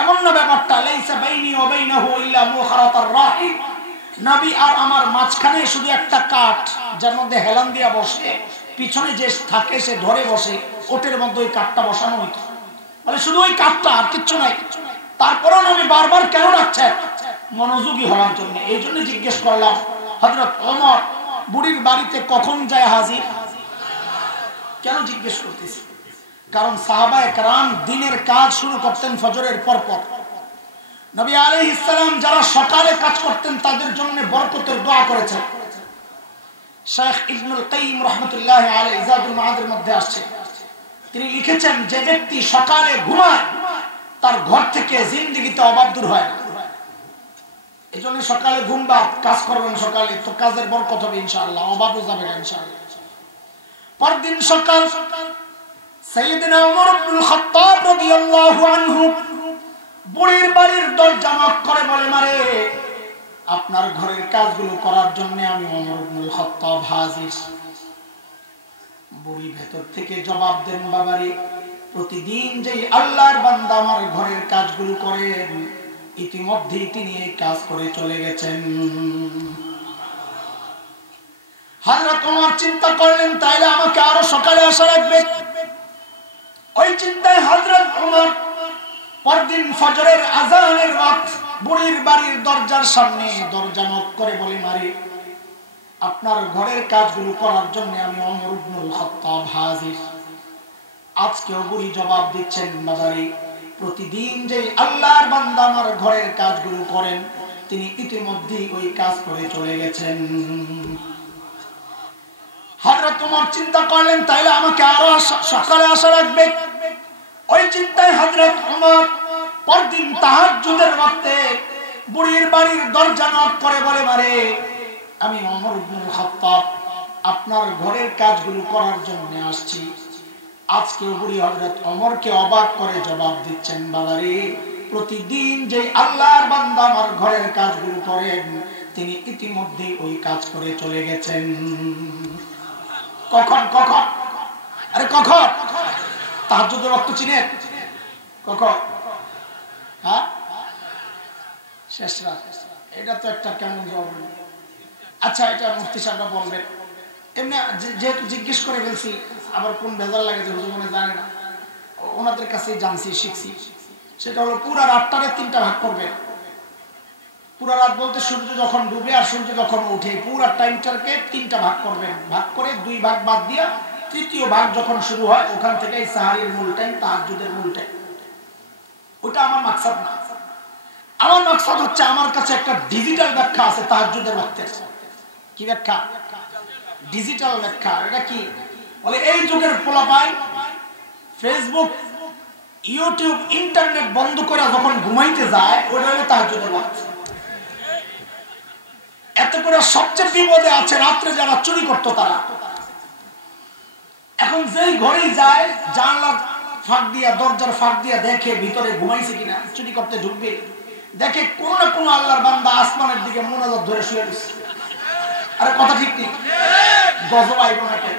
এমন না ব্যাপারটা। লাইসা বাইনি ওয়া বাইনাহু ইল্লা মুখারাতার রাহিব, নবী আর আমার মাঝখানে শুধু একটা কাঠ, যার মধ্যে হেলান দিয়া বসে, পিছনে যে থাকে সে ধরে বসে, ওটের মধ্যে ওই কাঠটা বসানো হইতো। মানে শুধু ওই কাঠটা, আর কিচ্ছু নাই। তারপরেও নবী বারবার কেন ডাকছেন? মনোযোগী হওয়ার জন্য। এই জন্য জিজ্ঞেস করলাম, হযরত ওমর বুড়ির বাড়িতে কখন যায় হাজির? কেন জিজ্ঞেস করতেছি? কারণ সাহাবায়ে কেরাম দিনের কাজ শুরু করতেন ফজরের পর পর। নবী আলাইহিস সালাম যারা সকালে কাজ করতেন তাদের জন্য বরকতের দোয়া করেছেন। শেখ ইবনুল কাইয়িম রাহমাতুল্লাহি আলাইহি জাদুল মাআদের মধ্যে আসছে, তিনি লিখেছেন, যে ব্যক্তি সকালে ঘুমায় তার ঘর থেকে জিন্দেগিতে অভাব দূর হয় না। এজন্য সকালে ঘুমবা, কাজ করবেন সকালে, তো কাজের বরকত হবে ইনশাআল্লাহ, অভাবও যাবে না ইনশাআল্লাহ। পরদিন সকাল সাইয়েদনা ওমর ইবনুল খাত্তাব রাদিয়াল্লাহু আনহু বুড়ির বাড়ির দরজা নক করে বলে, মারে আপনার ঘরের কাজগুলো করার জন্য আমি ওমর ইবনুল খাত্তাব হাজির। বুড়ি ভেতর থেকে জবাব দেন, বাবারে প্রতিদিন যেই আল্লাহর বান্দা আমার ঘরের কাজগুলো করেন, ইতিমধ্যেই তিনি এই কাজ করে চলে গেছেন। হযরত ওমর চিন্তা করলেন, তাইলে আমাকে আরো সকালে আসা লাগবে। ওই চিন্তায় হযরত ওমর পরদিন ফজরের আযানের ওয়াক্ত বুড়ির বাড়ির দরজার সামনে দরজা নক করে বলে, মারে আপনার ঘরের কাজগুলো করার জন্য আমি ওমর ইবনুল খাত্তাব হাজির। আজকেও বুড়ি জবাব দিচ্ছেন, বাবারে প্রতিদিন যে আল্লাহর বান্দা আমার ঘরের কাজগুলো করেন, তিনি ইতিমধ্যেই ওই কাজ করে চলে গেছেন। হযরত ওমর চিন্তা করলেন, তাইলে আমাকে আরো সকালে আসা লাগবে। ওই চিন্তায় হযরত ওমর পরদিন তাহাজ্জুদের ওয়াক্তে বুড়ির বাড়ির দরজা নক করে বলে, মারে আমি ওমর ইবনুল খাত্তাব আপনার ঘরের কাজগুলো করার জন্য আসছি। আজকে বুড়ি হযরত ওমরকে অবাক করে জবাব দিচ্ছেন, বাবারে প্রতিদিন যে আল্লাহর বান্দা আমার ঘরের কাজগুলো করেন, তিনি ইতিমধ্যেই ওই কাজ করে চলে গেছেন। কখন? কখন? আরে কখন? তাহাজ্জুদের ওয়াক্ত চিনেন? কখন? হ্যাঁ, শেষ রাত। এটা তো একটা কেমন জরুরি। আচ্ছা, এটা মুফতি সাহেবরা বলবেন। এমনি যেহেতু জিজ্ঞেস করে ফেলছি, আবার কোন ভেজাল লাগে যে হুজুর মনে জানে না, ওনাদের কাছে জানছি, শিখছি। সেটা হলো পুরা রাতটারে তিনটা ভাগ করবেন। পুরা রাত বলতে সূর্য যখন ডুবে আর সূর্য যখন উঠে, পুরা টাইমটাকে তিনটা ভাগ করবেন। ভাগ করে দুই ভাগ বাদ দিয়া তৃতীয় ভাগ যখন শুরু হয়, ওখান থেকে সাহারির মূল টাইম, তাহাজ্জুদের মূল টাইম। ওটা আমার মাকসাদ না। আমার মাকসাদ হচ্ছে, আমার কাছে একটা ডিজিটাল ব্যাখ্যা আছে তাহাজ্জুদের ওয়াক্তের। কি ব্যাখ্যা? ডিজিটাল ব্যাখ্যা। এটা কি বলে? এই যুগের পোলাপাই ফেসবুক, ইউটিউব, ইন্টারনেট বন্ধ করে যখন ঘুমাইতে যায়, ওটা হলো তাহাজ্জুদের ওয়াক্ত। এত করে সবচেয়ে বিপদে আছে রাত্রে যারা চুরি করতো তারা। এখন যেই ঘরেই যায়, জানলা ফাঁক দিয়া দরজার ফাঁক দিয়া দেখে ভিতরে ঘুমাইছে কিনা, চুরি করতে ঢুকবে, দেখে কোন না কোন আল্লাহর বান্দা আসমানের দিকে মোনাজাত ধরে শুয়ে রয়েছে। আরে কথা ঠিক ঠিক, গজব আইব নাকি?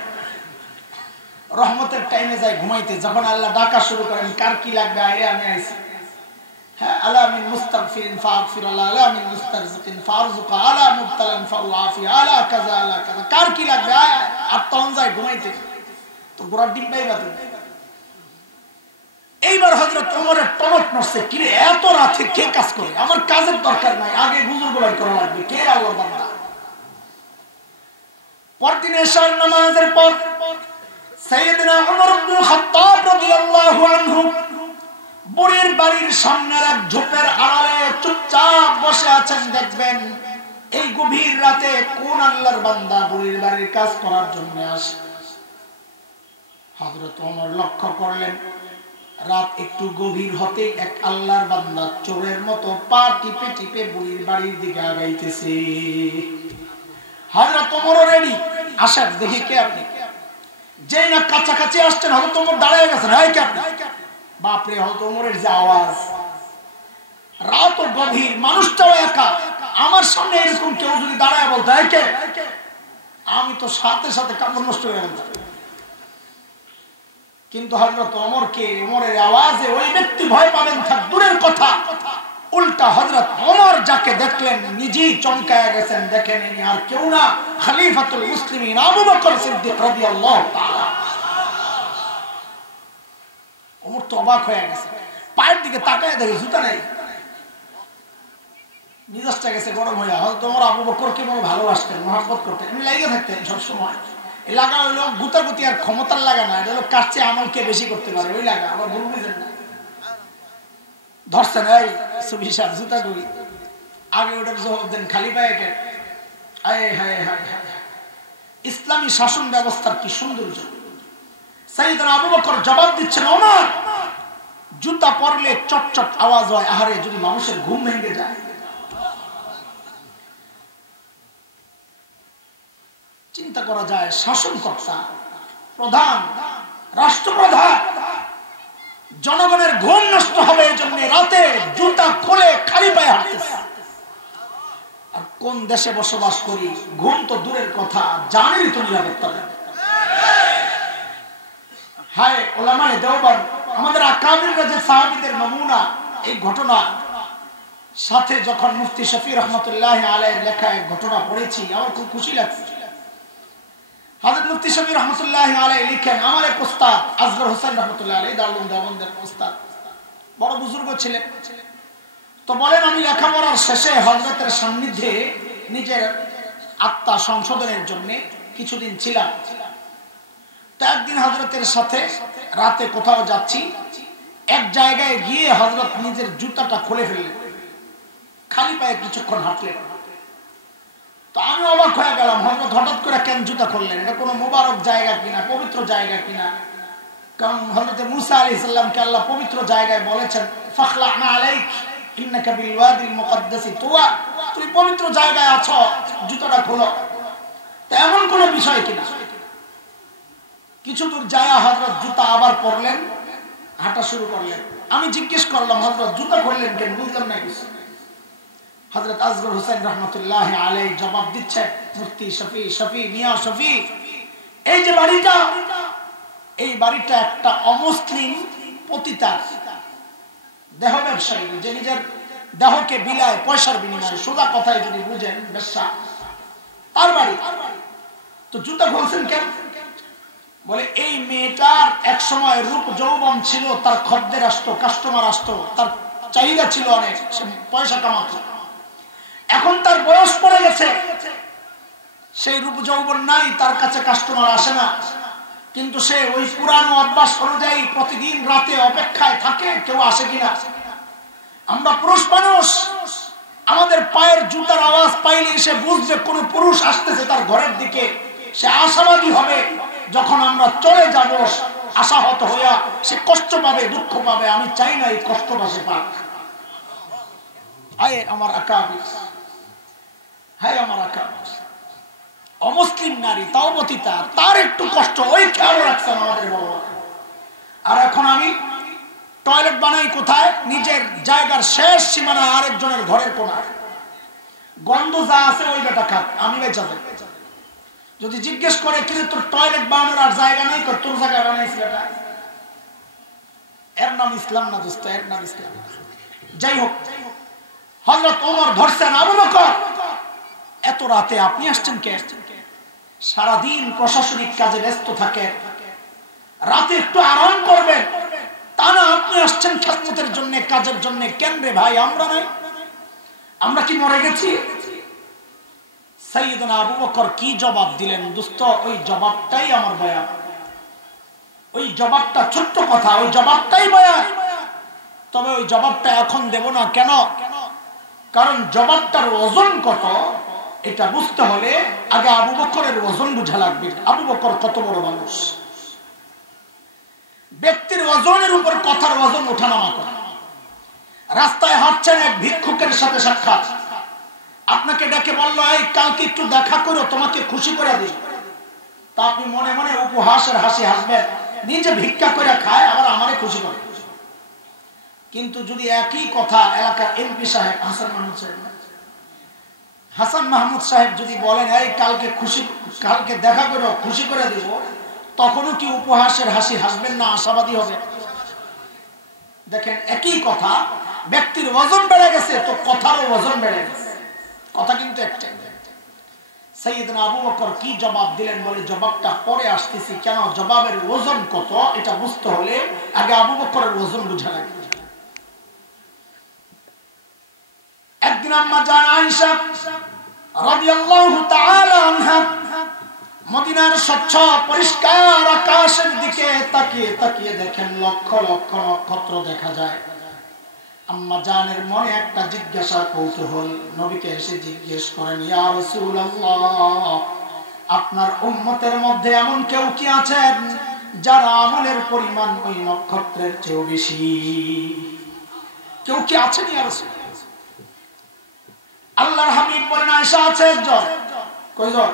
রহমতের টাইমে যায় ঘুমাইতে, যখন আল্লাহ ডাকা শুরু করেন কার কি লাগবে, আরে আমি আইছি। হ্যাঁ, আলা মিন মুস্তাগফিরিন ফাগফির, আলা মিন মুস্তারজিকিন ফারজুক, আলা মুবতালান ফাউআফি, আলা কাযা আলা কাযা, কার কি লাগবে আয়। আর তখন যায় ঘুমাইতে, তো গোড়ার ডিম পাইবা তুমি। এইবার হযরত ওমরের টনক নড়ছে, কি রে এত রাতে কে কাজ করে, আমার কাজের দরকার নাই, আগে বুজুর্গ বাই করা লাগবে, কে আল্লাহর বান্দা। পরদিন এশার নামাজের পর সাইয়েদনা ওমর ইবনে খাত্তাব রাদিয়াল্লাহু আনহু বুড়ির বাড়ির সামনের এক ঝোপের আড়ালে চুপচাপ বসে আছেন। দেখবেন এই গভীর রাতে কোন আল্লাহর বান্দা বুড়ির বাড়ির কাজ করার জন্য আসে। হযরত ওমর লক্ষ্য করলেন, রাত একটু গভীর হতে এক আল্লাহর বান্দা চোরের মতো পা টিপে টিপে বুড়ির বাড়ির দিকে আগাইতেছে। হযরত ওমর রেডি, আসেন দেখি কে আপনি। যেই না কাছাকাছি আসছেন, হযরত ওমর দাঁড়িয়ে গেছেন, এই কে আপনি? বাপরে, হযরত ওমরের যে আওয়াজ, রাত গভীর, মানুষটাও একা, আমার সামনে এরকম কেউ যদি দাঁড়ায় বলতো এই কে, আমি তো সাথে সাথে কাপড় নষ্ট হয়ে গেল। কিন্তু হযরত ওমরকে, ওমরের আওয়াজে ওই ব্যক্তি ভয় পাবেন থাক দূরের কথা, উল্টা হযরত ওমর যাকে দেখলেন নিজেই চমকায় গেছেন। দেখেন ইনি আর কেউ না, খলিফাতুল মুসলিমিন আবু বকর সিদ্দিক রাদিয়াল্লাহু তাআলা। ওমর তো অবাক হয়ে গেছে, পায়ের দিকে তাকায় দেখে জুতা নাই, মিজাজটা গেছে গরম হইয়া। হযরত ওমর আবু বকরকে মনে ভালোবাসতেন, মহব্বত করতেন, এমনি লাগে থাকতেন সবসময়। এই লাগা হইলো গুতাগুতি আর ক্ষমতার লাগা না, এটা হলো কার চেয়ে আমলকে বেশি করতে পারে ওই লাগা। আবার ভুল বুঝেন না, ধরছেন এই সুবি সাহেব জুতা করি, আগে ওটার জবাব দেন খালি পায়ে কে। আয় হায় হায় হায়, ইসলামী শাসন ব্যবস্থার কি সৌন্দর্য। সাইয়েদনা আবু বকর জবাব দিচ্ছেন, ওমর জুতা পরলে চটচট আওয়াজ হয়, আহারে যদি মানুষের ঘুম ভেঙে যায়। চিন্তা করা যায়, শাসনকর্তা, প্রধান, রাষ্ট্রপ্রধান, জনগণের ঘুম নষ্ট হবে এই জন্য রাতে জুতা খুলে খালি পায়ে হাঁটতেছে। আর কোন দেশে বসবাস করি, ঘুম তো দূরের কথা, জানেরই তো নিরাপত্তা নেই। হায় ওলামায়ে দেওবন্দ, আমাদের আকাবিররা যে সাহাবীদের নমুনা, এই ঘটনা সাথে যখন মুফতি শফি রহমতুল্লাহ আলাইহির লেখা এক ঘটনা পড়েছি, আমার খুব খুশি লাগছে। হযরত মুফতি শফি রহমতুল্লাহ আলাইহি লিখেন, আমার এক উস্তাদ আসগর হোসেন রহমতুল্লাহ আলাইহি, দারুল দেওবন্দের উস্তাদ, বড় বুজুর্গ ছিলেন। তো বলেন, আমি লেখাপড়ার শেষে হযরতের সান্নিধ্যে নিজের আত্মা সংশোধনের জন্য কিছুদিন ছিলাম। তো একদিন হযরতের সাথে রাতে কোথাও যাচ্ছি, এক জায়গায় গিয়ে হযরত নিজের জুতাটা খুলে ফেললেন, খালি পায়ে কিছুক্ষণ হাঁটলেন। তো আমি অবাক হয়ে গেলাম, হযরত হঠাৎ করে কেন জুতা খুললেন? এটা কোনো মুবারক জায়গা কিনা, পবিত্র জায়গা কিনা? কারণ হযরত মুসা আলাইহিস সালামকে আল্লাহ পবিত্র জায়গায় বলেছেন, ফাখলা'না আলাইক ইন্নাকা বিল ওয়াদিল মুকদ্দাসি তুওয়া, তুমি পবিত্র জায়গায় আছো, জুতাটা খোলো। তো এমন কোনো বিষয় কিনা? কিছু দূর যায় হযরত জুতা আবার পরলেন, হাঁটা শুরু করলেন। আমি জিজ্ঞেস করলাম, হযরত জুতা খুললেন কেন? বুঝলাম না কিছু। হযরত আসগর হোসেন রহমতুল্লাহ আলাইহি জবাব দিচ্ছে, মুফতি শফি, শফি মিয়া শফি, এই যে বাড়িটা, এই বাড়িটা একটা অমুসলিম পতিতা দেহ ব্যবসায়ী, যে নিজের দেহকে বিলায় পয়সার বিনিময়ে, সোজা কথায় যদি বুঝেন বেশ্যা, তার বাড়ি। তো জুতা খুলছেন কেন? বলে এই মেয়েটার এক সময় রূপ যৌবন ছিল, তার খদ্দের আসতো, কাস্টমার আসতো, তার চাহিদা ছিল অনেক, পয়সা কামাতো। এখন তার বয়স পড়ে গেছে, সেই রূপ যৌবন নাই, তার কাছে কাস্টমার আসে না, কিন্তু সে ওই পুরানো অভ্যাস অনুযায়ী প্রতিদিন রাতে অপেক্ষায় থাকে কেউ আসে কিনা। আমরা পুরুষ মানুষ, আমাদের পায়ের জুতার আওয়াজ পাইলে সে বুঝবে কোন পুরুষ আসতেছে তার ঘরের দিকে, সে আশাবাদী হবে। যখন আমরা চলে যাব আশাহত হইয়া, সে কষ্ট পাবে, দুঃখ পাবে। আমি চাই না এই কষ্টটা সে পাক। হায় আমার আকাবির, হায় আমার আকাবির, অমুসলিম নারী, তাও পতিতা, তার একটু কষ্ট, ওই খেয়াল রাখছেন আমাদের বাবা। আর এখন আমি টয়লেট বানাই কোথায়? নিজের জায়গার শেষ সীমানায় আরেকজনের ঘরের কোনায়। গন্ধ যা আছে ওই বেটা খাক, আমি বেঁচে যাই। যদি জিজ্ঞেস করে কিন্তু তোর টয়লেট বানানোর আর জায়গা নেই, তোর জায়গা বানাইছিল এটা, এর নাম ইসলাম না দোস্ত, এর নাম ইসলাম। যাই হোক, হযরত ওমর ধরছেন আবু বকর এত রাতে আপনি আসছেন কে? সারাদিন প্রশাসনিক কাজে ব্যস্ত থাকে, রাতে একটু আরাম করবেন, তা না আপনি আসছেন খেদমতের জন্য, কাজের জন্য। কেন রে ভাই, আমরা নাই? আমরা কি মরে গেছি? সাইয়েদনা আবু বকর কি জবাব দিলেন দোস্ত, ওই জবাবটাই আমার বয়ান। ওই জবাবটা ছোট্ট কথা, ওই জবাবটাই বয়ান। তবে ওই জবাবটা এখন দেব না। কেন? কারণ জবাবটার ওজন কত এটা বুঝতে হলে আগে আবু বকরের ওজন বুঝা লাগবে। আবু বকর কত বড় মানুষ, ব্যক্তির ওজনের উপর কথার ওজন ওঠানামা করে। রাস্তায় হাঁটছেন, এক ভিক্ষুকের সাথে সাক্ষাৎ, আপনাকে ডেকে বললো এই কালকে একটু দেখা করো, তোমাকে খুশি করে দিই। তা আপনি মনে মনে উপহাসের হাসি হাসবেন, নিজে ভিক্ষা করে খায় আবার আমারে খুশি করে। কিন্তু যদি একই কথা এলাকার এমপি সাহেব হাসান মাহমুদ সাহেব যদি বলেন এই কালকে দেখা করো, খুশি করে দিব, তখনও কি উপহাসের হাসি হাসবেন না আশাবাদী হবে? দেখেন, একই কথা, ব্যক্তির ওজন বেড়ে গেছে তো কথারও ওজন বেড়ে গেছে, কথা কিন্তু একটাই। সাইয়েদনা আবু বকর কি জবাব দিলেন বলে জবাবটা পরে আসতেছি। কেন? জবাবের ওজন কত এটা বুঝতে হলে আগে আবু বকরের ওজন বুঝা লাগবে। একদিন আম্মা জান আয়েশা রাদিয়াল্লাহু তাআলা আনহা মদিনার স্বচ্ছ পরিষ্কার আকাশের দিকে তাকিয়ে তাকিয়ে দেখেন লক্ষ লক্ষ নক্ষত্র দেখা যায়। আম্মা জানের মনে একটা জিজ্ঞাসার কৌতূহল, নবীকে এসে জিজ্ঞেস করেন, ইয়া রাসূলুল্লাহ, আপনার উম্মতের মধ্যে এমন কেউ কি আছেন যার আমলের পরিমাণ ওই নক্ষত্রের চেয়েও বেশি? কেউ কি আছেন ইয়া রাসূল? আল্লাহর হাবিব বলেন, আয়েশা আছে একজন। কয়জন?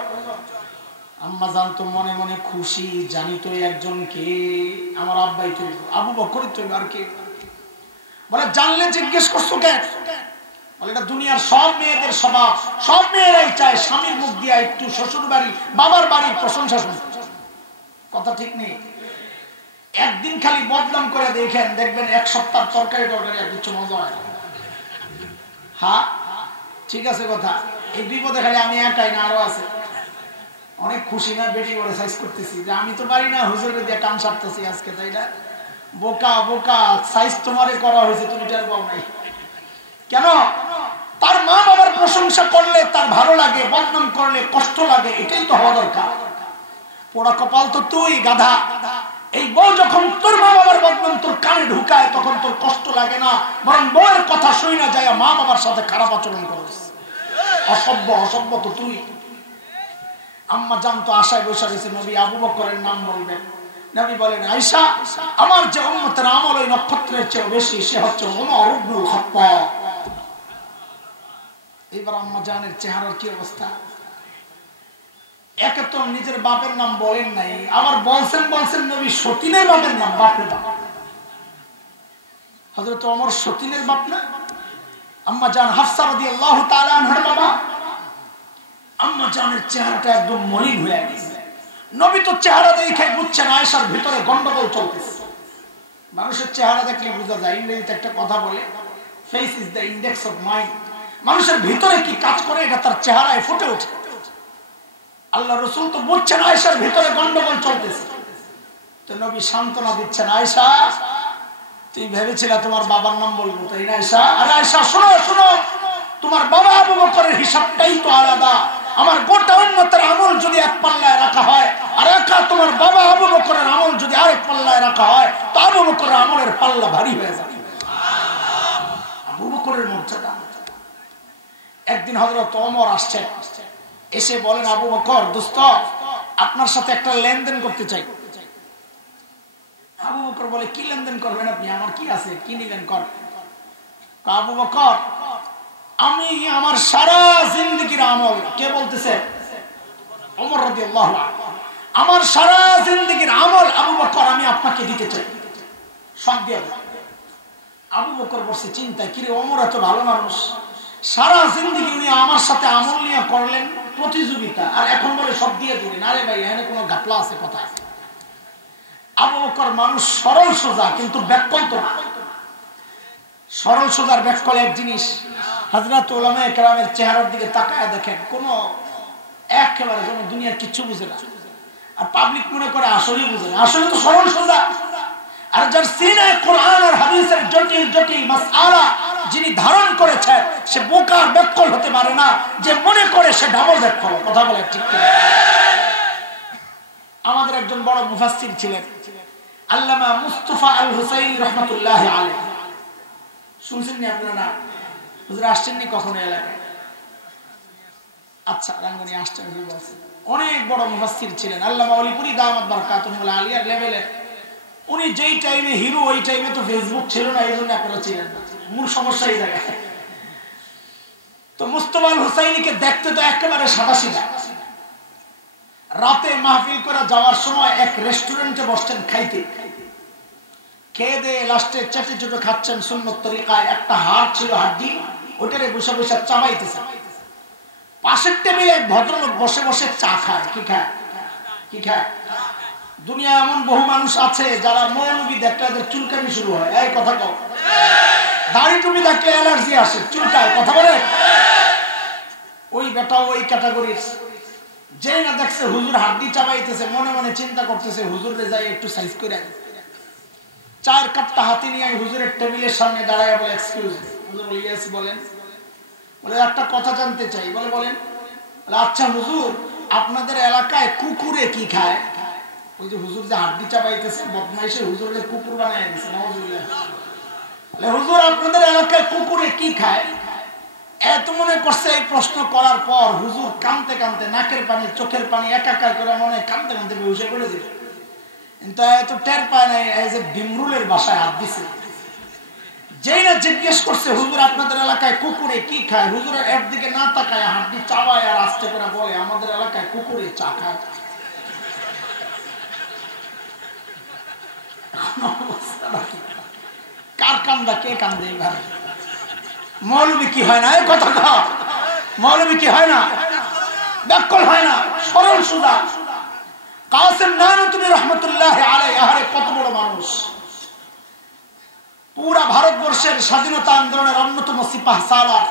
আম্মা জান তো মনে মনে খুশি, জানি তো একজন কে, আমার আব্বাই তো, আবু বকর তো। আর কে? বলে জানলে জিজ্ঞেস করছো কেন? বলে এটা দুনিয়ার সব মেয়েদের স্বভাব, সব মেয়েরাই চায় স্বামীর মুখ দিয়ে একটু শ্বশুর বাড়ি বাবার বাড়ির প্রশংসা শুনতে। কথা ঠিক নেই? একদিন খালি বদনাম করে দেখেন, দেখবেন এক সপ্তাহ তরকারি আর কিছু মজা হয়। হ্যাঁ ঠিক আছে কথা। এই বিপদে খালি আমি একাই না, আরো আছে। অনেক খুশি না, বেটি করে সাইজ করতেছি যে আমি তো পারি না, হুজুরে দিয়ে কাম সারতেছি আজকে, তাই না? বোকা বোকা, সাইজ তোমারে করা হয়েছে, তুমি টের পাও নাই কেন? তার মা বাবার প্রশংসা করলে তার ভালো লাগে, বদনাম করলে কষ্ট লাগে, এটাই তো হওয়া দরকার। পোড়া কপাল তো তুই গাধা। এই বউ যখন তোর মা বাবার বদনাম তোর কানে ঢুকায় তখন তোর কষ্ট লাগে না, বরং বউয়ের কথা শুই না যায় মা বাবার সাথে খারাপ আচরণ করিস। অসভ্য, অসভ্য তো তুই। আম্মা জান তো আশায় বসে গেছে নবী আবু বকরের নাম বলবেন। নবী বলেন, আয়েশা, আমার যে উম্মতের আমল ওই নক্ষত্রের চেয়ে বেশি, সে হচ্ছে ওমর ইবনুল খাত্তাব। এবার আম্মা জানের চেহারার কি অবস্থা! একে তো নিজের বাপের নাম বলেন নাই, আবার বলছেন নবী সতীনের বাপের নাম। বাপরে বাপ, হযরত ওমর সতীনের বাপ না? আম্মা জান হাফসা রাদিয়াল্লাহু তাআলা আনহার বাবা। আম্মা জানের চেহারাটা একদম মলিন হয়ে গেছে। নবী তো চেহারা দেখে বুঝছেন আয়েশার ভিতরে গন্ডগোল চলতেছে। মানুষের চেহারা দেখলে বোঝা যায়, ইংরেজিতে একটা কথা বলে, face is the index of mind. মানুষের ভিতরে কি কাজ করে এটা তার চেহারায় ফুটে ওঠে। আল্লাহ রাসূল তো বুঝছেন আয়েশার ভিতরে গন্ডগোল চলতেছে, তো নবী সান্ত্বনা দিচ্ছেন, আয়েশা তুই ভেবেছিলা তোমার বাবার নাম বলবো, তাই না আয়েশা? আরে আয়েশা শোনো শোনো, তোমার বাবা আবু বকরের হিসাবটাই তো আলাদা। আমার গোটা উম্মতের আমল যদি এক পাল্লায় রাখা হয় আর একা তোমার বাবা আবু বকরের আমল যদি আরেক পাল্লায় রাখা হয়, তো আবু বকরের আমলের পাল্লা ভারী হয়ে যাবে। আবু বকরের মর্যাদা। একদিন হযরত ওমর আসছেন, এসে বলেন, আবু বকর দোস্ত, আপনার সাথে একটা লেনদেন করতে চাই। আবু বকর বলে, কি লেনদেন করবেন আপনি? আমার কি আছে, কি নিবেন কর। আবু বকর, আমি আমার সারা জিন্দেগির আমল। কে বলতেছে? ওমর রাদিয়াল্লাহু আনহু। আমার সারা জিন্দেগির আমল আবু বকর আমি আপনাকে দিতে চাই। সব দিয়ে দেয়। আবু বকর বসে চিন্তায়, কিরে ওমর এত ভালো মানুষ, সারা জিন্দেগি উনি আমার সাথে আমল নিয়ে করলেন প্রতিযোগিতা, আর এখন বলে সব দিয়ে দিলেন। আরে ভাই, এখানে কোনো ঘাপলা আছে কথা আছে? আবু বকর মানুষ সরল সোজা, কিন্তু ব্যাককল তো না। সরল সোজার ব্যাককল এক জিনিস। হযরত উলামায়ে কেরামের চেহারার দিকে তাকায় দেখেন, কোনো একেবারে যেন দুনিয়ার কিচ্ছু বুঝে না, আর পাবলিক মনে করে আসলেই বুঝে না। আসলে তো সরল সোজা। আর যার সিনায় কোরআন আর হাদিসের জটিল জটিল মাসআলা যিনি ধারণ করেছেন, সে বোকার ব্যাককল হতে পারে না যে মনে করে সে ডাবল ব্যাককল। কথা বলে ঠিক কি? আমাদের একজন বড় মুফাসসির ছিলেন আল্লামা মুস্তাফা আল হুসাইনি রাহমাতুল্লাহ আলাইহি। শুনছেন নি আপনারা? হুজুর আসছেন নি কখনো এলাকায়? আচ্ছা, রাঙ্গুনি আসছেন। অনেক বড় মুফাসসির ছিলেন আল্লামা ওলিপুরি দামাত বারাকাতুহুল আলিয়ার লেভেলের। উনি যেই টাইমে হিরো, ওই টাইমে তো ফেসবুক ছিল না, এই জন্য আপনারা ছিলেন না। মূল সমস্যা এই জায়গায়। তো মুস্তাফা আল হুসাইনিকে দেখতে তো একেবারে সাদাসিধা। রাতে মাহফিল করে যাওয়ার সময় এক রেস্টুরেন্টে বসছেন খাইতে, খেয়ে দিয়ে লাস্টে চেটে চুটে খাচ্ছেন সুন্নত তরিকায়। একটা হাড় ছিল, হাড্ডি, ওটারে বসে বসে চাবাইতেছে। পাশের টেবিলে এক ভদ্রলোক বসে বসে চা খায়। কি খায়? কি খায়? দুনিয়া এমন বহু মানুষ আছে যারা মৌলবি দেখলে এদের চুলকানি শুরু হয়। এই কথা কও। দাড়ি টুপি দেখলে অ্যালার্জি আসে, চুলকায়। কথা বলে? ওই বেটা ওই ক্যাটাগরির। যেই না দেখছে হুজুর হাড্ডি চাবাইতেছে, মনে মনে চিন্তা করতেছে হুজুরে যাই একটু সাইজ করে। চায়ের কাপটা হাতে নিয়ে হুজুরের টেবিলের সামনে দাঁড়ায় বলে, এক্সকিউজ হুজুর? ইয়েস বলেন। বলে একটা কথা জানতে চাই। বলে বলেন। আচ্ছা হুজুর, আপনাদের এলাকায় কুকুরে কি খায়? ওই যে হুজুর যে হাড্ডি চাবাইতেছে, বদমাইশে হুজুরে কুকুর বানায় দিয়েছে। হুজুর, আপনাদের এলাকায় কুকুরে কি খায়? এত মনে করছে এই প্রশ্ন করার পর হুজুর কাঁদতে কাঁদতে, নাকের পানি চোখের পানি একাকার করে মনে কাঁদতে কাঁদতে বেহুশে পড়ে দিল। কিন্তু এত টের পায় নাই, এই যে বিমরুলের বাসায় হাত দিছে। যেই না জিজ্ঞেস করছে হুজুর আপনাদের এলাকায় কুকুরে কি খায়, হুজুরের এর দিকে না তাকায় হাড্ডি চাবায় আর আস্তে করে বলে, আমাদের এলাকায় কুকুরে চা খায়। কার কান্দা? কে কান্দে? এবার মৌলবি কি হয় না? এই কথা কও। মৌলবি কি হয় না? ব্যাককল হয় না, সরল সুদা। কাসেম নানতুবি রাহমাতুল্লাহ আলাইহি, আরে কত বড় মানুষ। পুরা ভারতবর্ষের স্বাধীনতা আন্দোলনের অন্যতম সিপাহ সালার,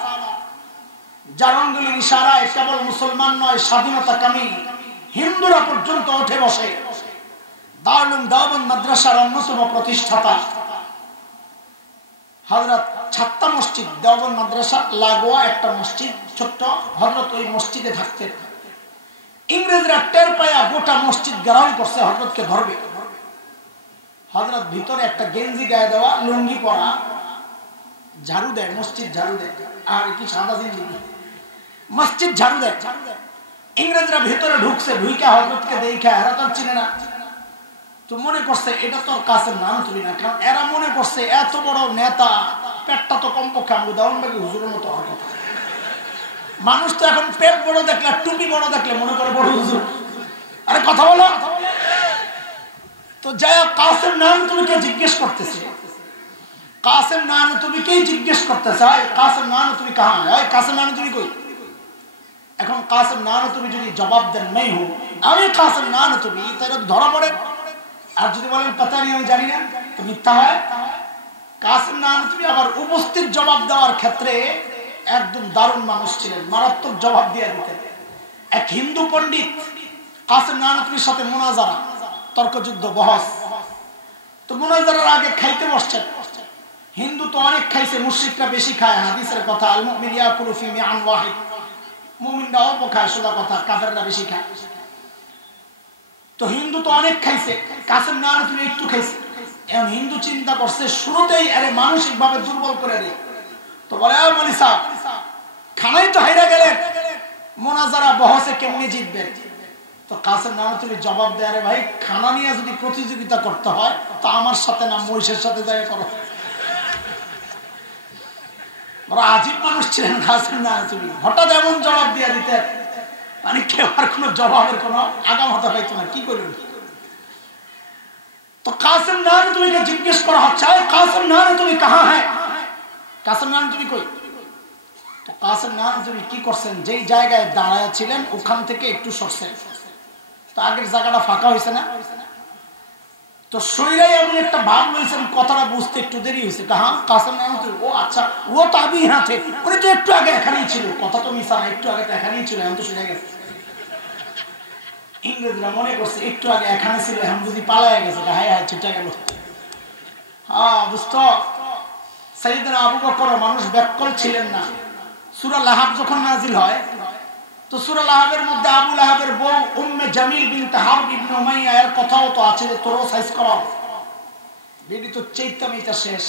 যার আঙ্গুলের ইশারায় কেবল মুসলমান নয়, স্বাধীনতা কামী হিন্দুরা পর্যন্ত উঠে বসে। দারুল দেওবন্দ মাদ্রাসার অন্যতম প্রতিষ্ঠাতা হযরত ছাত্তা মসজিদ, দেওবন্দ মাদ্রাসা লাগোয়া একটা মসজিদ, ছোট্ট। হযরত ওই মসজিদে থাকতেন। ইংরেজরা টের পায়া গোটা মসজিদ ঘেরাও করছে, হযরতকে ধরবে। হযরত ভিতরে একটা গেঞ্জি গায়ে দেওয়া, লুঙ্গি পরা, ঝাড়ু দেয়, মসজিদ ঝাড়ু দেয়। আর কি সাদা জিন্দেগি, মসজিদ ঝাড়ু দেয়। ইংরেজরা ভিতরে ঢুকছে, ঢুইকা হযরতকে দেখে হেরাতন চিনে না। তো মনে করছে এটা তোর কাসেম নানতুবি না, কারণ এরা মনে করছে এত বড় নেতা, পেটটা তো কমপক্ষে আমগো দাউনবাগি হুজুরের মতো হওয়ার কথা। মানুষ তো এখন পেট বড় দেখলে, টুপি বড় দেখলে মনে করে বড় হুজুর। আরে কথা বলো। তো যাই কাসেম নানতুবিকে জিজ্ঞেস করতেছে, কাসেম নানতুবিকেই জিজ্ঞেস করতেছে, কাসেম নানতুবি কাহা হয়? কাসেম নানতুবি কই? এখন কাসেম নানতুবি যদি জবাব দেন নাই হো, আমি কাসেম নানতুবি, তাহলে ধরা পড়ে। আর যদি বলেন পাতা নেই, আমি জানি না, তো মিথ্যা হয়। কাসেম নানতুবি আবার উপস্থিত জবাব দেওয়ার ক্ষেত্রে একদম দারুণ মানুষ ছিলেন, মারাত্মক জবাব দিয়ে দিতেন। এক হিন্দু পণ্ডিত কাসেম নানতুবির সাথে মুনাজারা, তর্কযুদ্ধ, বহস। তো মুনাজারার আগে খাইতে বসছেন। হিন্দু তো অনেক খাইছে, মুশরিকরা বেশি খায়। হাদিসের কথা, আল মুমিন ইয়াকুলু ফি মিআন ওয়াহিদ, মুমিনরা অল্প খায়, সোজা কথা, কাফেররা বেশি খায়। তো হিন্দু তো অনেক খাইছে, কাসেম নানতুবি একটু খাইছে। এখন হিন্দু চিন্তা করছে শুরুতেই আরে মানসিক ভাবে দুর্বল করে দেয়। তো বলে, মৌলভী সাহেব খানাই তো হাইরা গেলেন, মুনাজারা বহসে কেমনে জিতবেন? তো কাসেম নানতুবি জবাব দেয়, আরে ভাই খানা নিয়ে যদি প্রতিযোগিতা করতে হয় তো আমার সাথে না, মহিষের সাথে যাই করো। বড় আজীব মানুষ ছিলেন কাসেম নানতুবি। হঠাৎ এমন জবাব দিয়ে দিতেন, মানে কেউ আর কোনো জবাবের কোনো আগামাথা পাইতো না, কি করবেন। तो कासिम नान तुम्हें जिज्ञेस करा হচ্ছে কাসেম নান তুমি कहां है কাসেম নান তুমি কই তো কাসেম নান তুমি কি করছেন যেই জায়গায় দাঁড়ায় ছিলেন ওখান থেকে একটু সরছেন তো আগের জায়গাটা ফাঁকা হইছে না তো শরীরে আপনি একটা ভাব লইছেন কথাটা বুঝতে একটু দেরি হইছে कहां কাসেম নান ও আচ্ছা ও তো আবি यहां थे উনি তো একটু আগে এখানেই ছিল কথা তো মিছা না একটু আগে তো এখানেই ছিল এখন তো শুনে গেছে ইংরেজরা মনে করছে একটু আগে এখানে ছিল এখন বুঝি পালায়া গেছে হায় হায় ছুটে গেল হ্যাঁ দোস্ত সাইয়েদনা আবু বকর মানুষ ব্যাককল ছিলেন না সূরা লাহাব যখন নাজিল হয় তো সূরা লাহাবের মধ্যে আবু লাহাবের বউ উম্মে জামিল বিনত হারব ইবনে উমাইয়া এর কথাও তো আছে যে তোরও সাইজ করো বেডি তো চৈতামিতা শেষ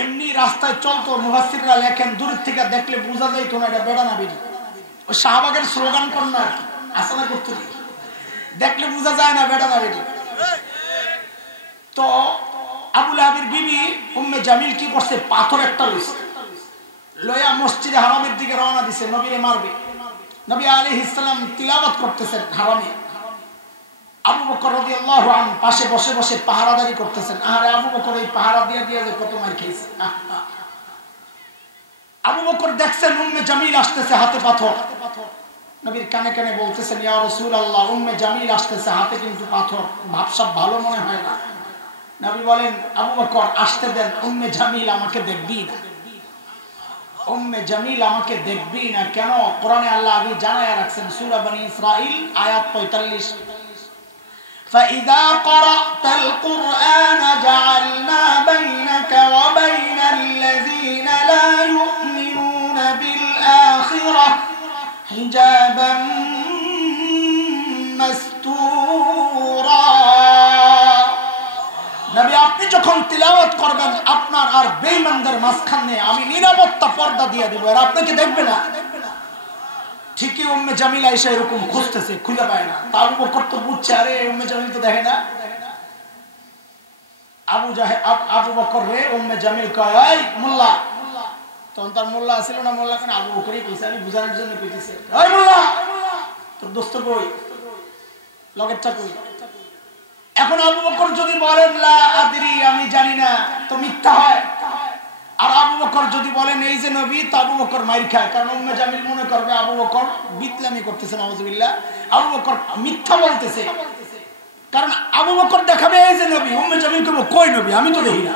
এমনি রাস্তায় চলতো মুফাসসিররা লেখেন দূর থেকে দেখলে বোঝা যাইতো না এটা বেড়া না বেডি ওই শাহবাগের স্লোগান কোন না আসলে করতে দেখলে বোঝা যায় না বেড়া না বেডি তো আবু লাহাবের বিবি উম্মে জামিল কি করছে পাথর একটা লইছে লয়া মসজিদে হারামের দিকে রওনা দিছে নবীরে মারবে নবী আলাইহিস সালাম তিলাওয়াত করতেছেন হারামে আবু বকর রাদিয়াল্লাহু আনহু পাশে বসে বসে পাহারাদারি করতেছেন আরে আবু বকর এই পাহারা দিয়ে দিয়ে যে কত মার খেয়েছে আবু বকর দেখছেন উম্মে জামিল আসতেছে হাতে পাথর নবীর কানে কানে বলতেছেন ইয়া রাসূলুল্লাহ উম্মে জামিল আসতেছে হাতে কিন্তু পাথর ভাবসাব ভালো মনে হয় না নবী বলেন আবু বকর আসতে দেন উম্মে জামিল আমাকে দেখবি না উম্মে জামিল আমাকে দেখবি না কেন কোরআনে আল্লাহ আগে জানায়া রাখছেন সূরা বনি ইসরাইল আয়াত 45 فإذا قرأت القرآن جعلنا بينك وبين الذين لا يؤمنون بالآخرة حجابا مستورا নবী আপনি যখন তিলাওয়াত করবেন আপনার আর বেঈমানদের মাঝখানে আমি নিরাপত্তা পর্দা দিয়ে দেব আর আপনি কি দেখবেন না ঠিকই উম্মে জামিল আয়েশা এরকম খুঁজতেছে খুঁজে পায় না আবু বকর তো বুঝছে আরে উম্মে জামিল তো দেখে না আবু বকর রে উম্মে জামিল কয় এই মোল্লা তখন তার মোল্লা ছিল না মোল্লা কেন আবু বকরই কইছে আমি বুঝানোর জন্য কইতেছি এই মোল্লা তোর দোস্ত কই লগেরটা কই এখন আবু বকর যদি বলেন লা আদরি আমি জানি না তো মিথ্যা হয় আর আবু বকর যদি বলেন এই যে নবী তো আবু বকর মাইর খায় কারণ উম্মে জামিল মনে করবে আবু বকর বিতলামি করতেছে নাউজুবিল্লাহ আবু বকর মিথ্যা বলতেছে কারণ আবু বকর দেখাবে এই যে নবী উম্মে জামিল কইবো কই নবী আমি তো দেখি না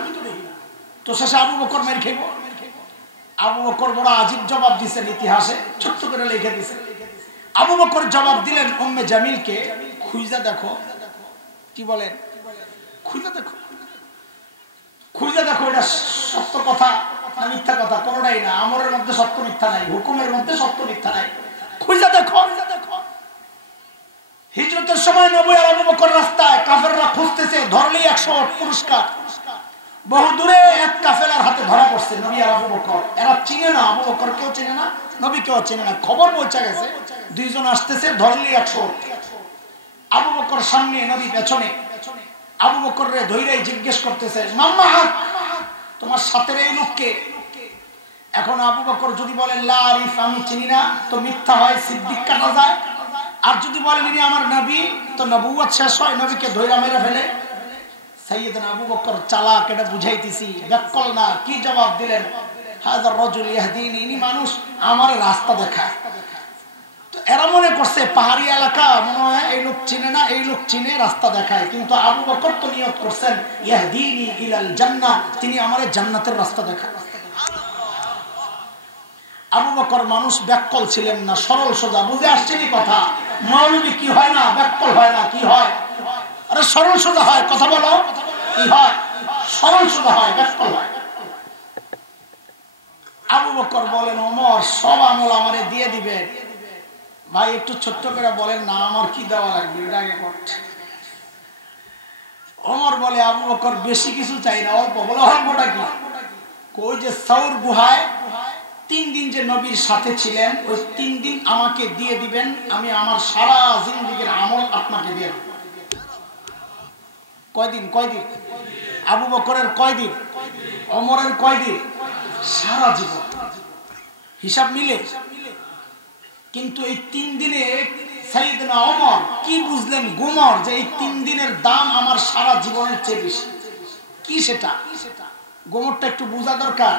তো শেষে আবু বকর মাইর খাইব আবু বকর বড় আজীব জবাব দিয়েছেন ইতিহাসে ছোট্ট করে লিখে দিয়েছেন আবু বকর জবাব দিলেন উম্মে জামিলকে খুঁজা দেখো কি বলেন খুঁজা দেখো এটা সত্য কথা না মিথ্যা কথা কোনটাই না আমরের মধ্যে সত্য মিথ্যা নাই হুকুমের মধ্যে সত্য মিথ্যা নাই খুঁজা দেখো হিজরতের সময় নবী আর আবু বকর রাস্তায় কাফেররা খুঁজতেছে ধরলেই 100 পুরস্কার বহু দূরে এক কাফেলার হাতে ধরা পড়ছে নবী আর আবু বকর এরা চিনে না আবু বকর কেউ চিনে না নবী কেউ চিনে না খবর পৌঁছে গেছে দুইজন আসতেছে ধরলেই 100 আবু বকর সামনে নবী পেছনে আবু বকর রে ধইরাই জিজ্ঞেস করতেছে মাম্মা তোমার সাথের এই লোককে এখন আবু বকর যদি বলে লা আরিফ আমি চিনি না তো মিথ্যা হয় সিদ্দিক কাটা যায় আর যদি বলে ইনি আমার নবী তো নবুয়ত শেষ হয় নবীকে ধইরা মেরে ফেলে সাইয়েদনা আবু বকর চালাক এটা বুঝাইতেছি ব্যাককল না কি জবাব দিলেন হাযার রাজুল ইয়াহদিনি ইনি মানুষ আমার রাস্তা দেখায় এরা মনে করছে পাহাড়ি এলাকা মনে হয় এই লোক চিনে না এই লোক চিনে রাস্তা দেখায় কিন্তু আবু বকর তো নিয়ত করছেন ইয়াহদিনি ইলাল জান্নাহ তিনি আমারে জান্নাতের রাস্তা দেখায় আবু বকর মানুষ ব্যাককল ছিলেন না সরল সোজা বুঝে আসছেনি কথা মৌলবী কি হয় না ব্যাককল হয় না কি হয় আরে সরল সোজা হয় কথা বলো কি হয় সরল সোজা হয় ব্যাককল হয় আবু বকর বলেন ওমর সব আমল আমারে দিয়ে দিবে ভাই একটু ছোট্ট করে বলেন না আমার কি দেওয়া লাগবে এটা আগে করতে ওমর বলে আবু বকর বেশি কিছু চাই না অল্প বলে অল্পটা কি কই যে সাউর গুহায় 3 দিন যে নবীর সাথে ছিলেন ওই 3 দিন আমাকে দিয়ে দিবেন আমি আমার সারা জিন্দেগীর আমল আপনাকে দিয়ে দেব কয়দিন আবু বকরের কয়দিন ওমরের কয়দিন সারা জীবন হিসাব মিলে কিন্তু এই 3 দিনে সাইয়েদনা ওমর কি বুঝলেন গুমর যে এই 3 দিনের দাম আমার সারা জীবনের চেয়ে বেশি? কি সেটা? গুমরটা একটু বোঝা দরকার।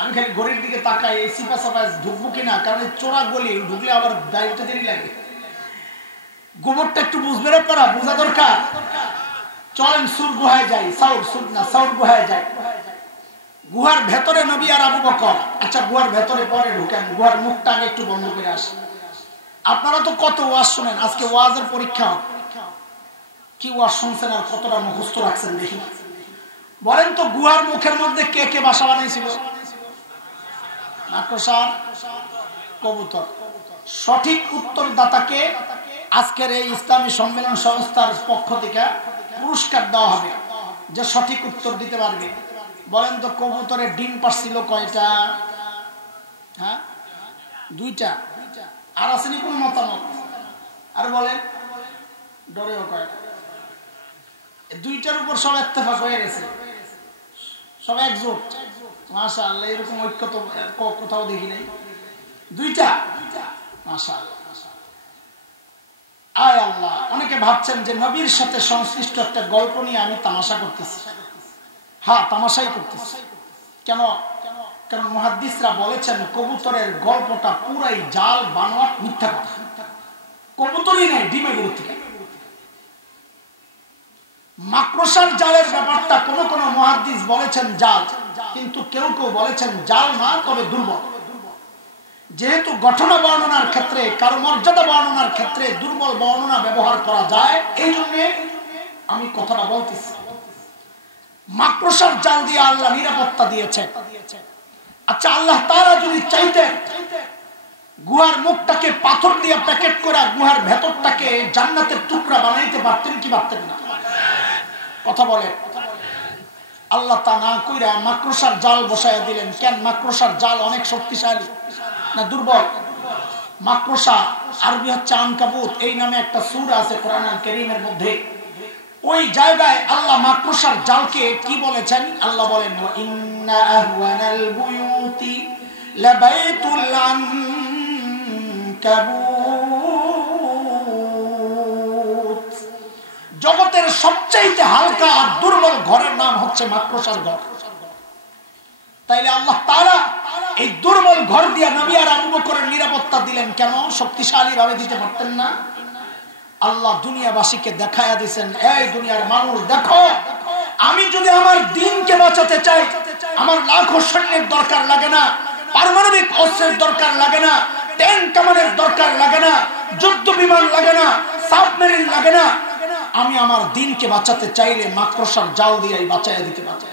আমি খালি ঘড়ির দিকে তাকাই, এই সিপাসাপাস ঢুকবো কিনা, কারণ চোরা গলি ঢুকলে আবার দায়িত্ব দেরি লাগে। গুমরটা একটু বুঝবে আপনারা, বোঝা দরকার। চলেন সুর গুহায় যাই, সাউর গুহায় যাই। গুহার ভেতরে নবী আর আবু বকর। আচ্ছা গুহার ভেতরে পরে ঢুকেন, গুহার মুখটা আগে একটু বন্ধ করে আসেন। আপনারা তো কত ওয়াজ শুনেন, আজকে ওয়াজের পরীক্ষা। কি ওয়াজ শুনছেন আর কতটা মুখস্থ রাখছেন দেখি। বলেন তো গুহার মুখের মধ্যে কে কে বাসা বানাইছিল? মাকড়সা, কবুতর। সঠিক উত্তরদাতাকে আজকের এই ইসলামী সম্মেলন সংস্থার পক্ষ থেকে পুরস্কার দেওয়া হবে, যে সঠিক উত্তর দিতে পারবে। বলেন তো কবুতরের ডিম পারছিল কয়টা? হ্যাঁ, 2টা। আর আসেনি কোন মতামত? আর বলেন ডরেও কয়টা? 2টার উপর সব ইত্তেফাক হয়ে গেছে, সব একজোট। মাশাআল্লাহ, এরকম ঐক্য তো কোথাও দেখি নাই। 2টা, মাশাআল্লাহ। আয় আল্লাহ। অনেকে ভাবছেন যে নবীর সাথে সংশ্লিষ্ট একটা গল্প নিয়ে আমি তামাশা করতেছি। হ্যাঁ, তামাশাই করতেছি। কেন? কারণ মুহাদ্দিসরা বলেছেন কবুতরের গল্পটা পুরাই জাল, বানোয়াট, মিথ্যা কথা। কবুতরই নাই, ডিমে গরু থেকে। মাকড়সার জালের ব্যাপারটা কোন কোন মুহাদ্দিস বলেছেন জাল, কিন্তু কেউ কেউ বলেছেন জাল না, তবে দুর্বল। যেহেতু ঘটনা বর্ণনার ক্ষেত্রে, কারো মর্যাদা বর্ণনার ক্ষেত্রে দুর্বল বর্ণনা ব্যবহার করা যায়, এই জন্য আমি কথাটা বলতেছি। মাকড়সার জাল দিয়ে আল্লাহ নিরাপত্তা দিয়েছে। আচ্ছা, আল্লাহ তাআলা যদি চাইতেন গুহার মুখটাকে পাথর দিয়ে প্যাকেট করে গুহার ভেতরটাকে জান্নাতের টুকরা বানাইতে পারতেন কি পারতেন না? কথা বলে। আল্লাহ তা না কইরা মাকড়সার জাল বসায়া দিলেন। কেন? মাকড়সার জাল অনেক শক্তিশালী না দুর্বল? মাকড়সা আরবি হচ্ছে আনকাবুত, এই নামে একটা সূরা আছে কোরআনুল কারীমের মধ্যে। ওই জায়গায় আল্লাহ মাকড়সার জালকে কি বলেছেন? আল্লাহ বলেন ইন্না আহওয়ানাল বুয়ুতি লাবাইতুল আনকাবুত। জগতের সবচেয়ে হালকা আর দুর্বল ঘরের নাম হচ্ছে মাকড়সার ঘর। তাইলে আল্লাহ তাআলা এই দুর্বল ঘর দিয়া নবী আর আবু বকরের নিরাপত্তা দিলেন কেন? শক্তিশালী ভাবে দিতে পারতেন না? আল্লাহ দুনিয়াবাসীকে দেখায়া দিয়েছেন, এই দুনিয়ার মানুষ দেখো, আমি যদি আমার দ্বীনকে বাঁচাতে চাই, আমার লাখো সৈন্যের দরকার লাগে না, পারমাণবিক অস্ত্রের দরকার লাগে না, ট্যাঙ্ক কামানের দরকার লাগে না, যুদ্ধ বিমান লাগে না, সাবমেরিন লাগে না। আমি আমার দ্বীনকে বাঁচাতে চাইলে মাকড়সার জাল দিয়েই বাঁচাইয়া দিতে পারি।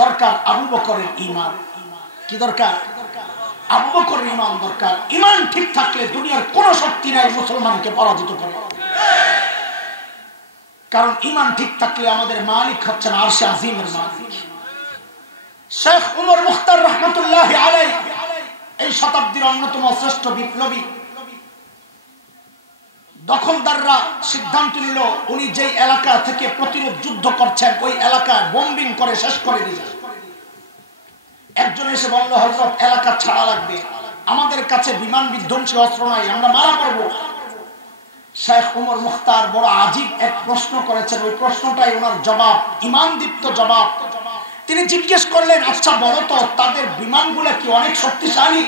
দরকার আবু বকরের ঈমান। কি দরকার? আবু বকরের ঈমান দরকার। ঈমান ঠিক থাকলে দুনিয়ার কোন শক্তি নাই মুসলমানকে পরাজিত করে। কারণ ঈমান ঠিক থাকলে আমাদের মালিক হচ্ছেন আরশে আজিমের মালিক। শেখ উমর মুখতার রহমাতুল্লাহি আলাইহি এই শতাব্দীর অন্যতম শ্রেষ্ঠ বিপ্লবী। দখলদাররা সিদ্ধান্ত নিল উনি যেই এলাকা থেকে প্রতিরোধ যুদ্ধ করছেন ওই এলাকায় বোম্বিং করে শেষ করে দিলেন। একজন এসে বলল, হযরত এলাকা ছাড়া লাগবে, আমাদের কাছে বিমান বিধ্বংসী অস্ত্র নাই, আমরা মারা পড়ব। শেখ উমর মুখতার বড় আজীব এক প্রশ্ন করেছেন, ওই প্রশ্নটাই ওনার জবাব, ঈমানদীপ্ত জবাব। তিনি জিজ্ঞেস করলেন, আচ্ছা বলো তো তাদের বিমানগুলো কি অনেক শক্তিশালী?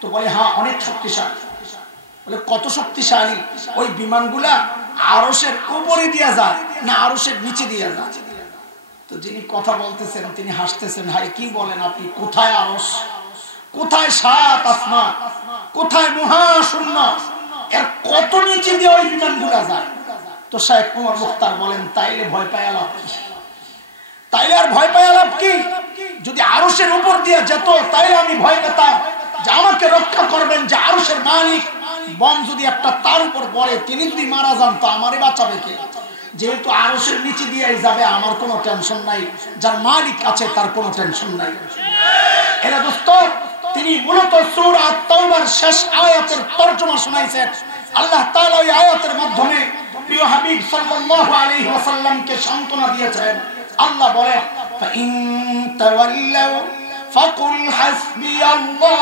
তো বলে হ্যাঁ অনেক শক্তিশালী। বলে কত শক্তিশালী? ওই বিমানগুলা আরশের উপরে দিয়া যায় না আরশের নিচে দিয়া যায়? তো যিনি কথা বলতেছেন তিনি হাসতেছেন, হাই কি বলেন আপনি, কোথায় আরশ, কোথায় সাত আসমান, কোথায় মহাশূন্য, এর কত নিচে দিয়ে ওই বিমানগুলা যায়? তো শেখ উমর মুখতার বলেন, তাইলে ভয় পায় লাভ কি? তাইলে আর ভয় পায় লাভ কি? যদি আরশের উপর দিয়ে যেত তাইলে আমি ভয় পেতাম যে আমাকে রক্ষা করবেন যে আরশের মালিক। বম যদি একটা তার উপর পড়ে, তিনি যদি মারা যান তো আমারে বাঁচাবে কে? যেহেতু আরশের নিচে দিয়েই যাবে, আমার কোনো টেনশন নাই, যার মালিক আছে তার কোনো টেনশন নাই। এরা দোস্ত, তিনি মূলত সূরা আত-তাওবার শেষ আয়াতের তরজমা শোনাইছেন। আল্লাহ তাআলা ওই আয়াতের মাধ্যমে প্রিয় হাবিব সাল্লাল্লাহু আলাইহি ওয়াসাল্লামকে সান্ত্বনা দিয়েছেন। আল্লাহ বলে, ফাইন তাওয়াল্লাউ ফাকুল হাসবিয়াল্লাহ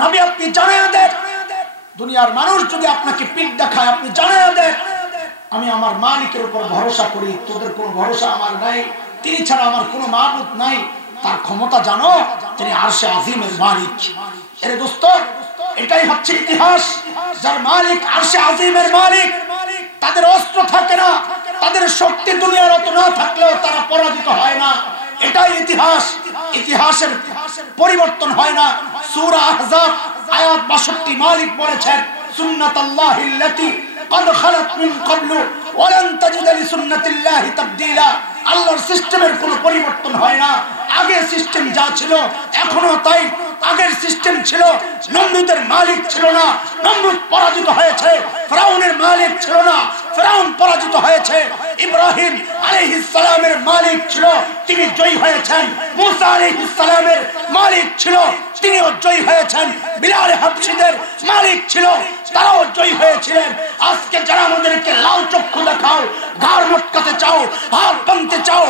নবী আপনি জানায়া দেন, দুনিয়ার মানুষ যদি আপনাকে পিঠ দেখায় আপনি জানায়া দেন আমি আমার মালিকের উপর ভরসা করি, তোদের কোনো ভরসা আমার নাই, তিনি ছাড়া আমার কোনো মাবুদ নাই। তার ক্ষমতা জানো, তিনি আরশে আজিমের মালিক। এরে দোস্ত, এটাই হচ্ছে ইতিহাস। যার মালিক আরশে আজিমের মালিক, তাদের অস্ত্র থাকে না, তাদের শক্তি দুনিয়ার অত না থাকলেও তারা পরাজিত হয় না। এটাই ইতিহাস। ইতিহাসের পরিবর্তন হয় না। সূরা আহজাব আয়াত 62 মালিক বলেছেন, সুন্নাতাল্লাহিল্লাতী قد خلت من قبل ولن تجد لسنة الله تبديلا। আল্লাহর সিস্টেমের কোনো পরিবর্তন হয় না। আগে সিস্টেম যা ছিল এখনো তাই। আগের সিস্টেম ছিল, নমরুদের মালিক ছিল না, নমরুদ পরাজিত হয়েছে। ফিরাউনের মালিক ছিল না, ফিরাউন পরাজিত হয়েছে। ইব্রাহিম আলাইহিস সালামের মালিক ছিল, তিনি জয়ী হয়েছেন। মুসা আলাইহিস সালামের মালিক ছিল, তিনিও জয়ী হয়েছেন। বিলাল হাবশীদের মালিক ছিল, তারাও জয়ী হয়েছিলেন। আজকে যারা আমাদেরকে লাল চক্ষু দেখাও, ঘাড় মটকাতে চাও, হাত ভাঙতে চাও,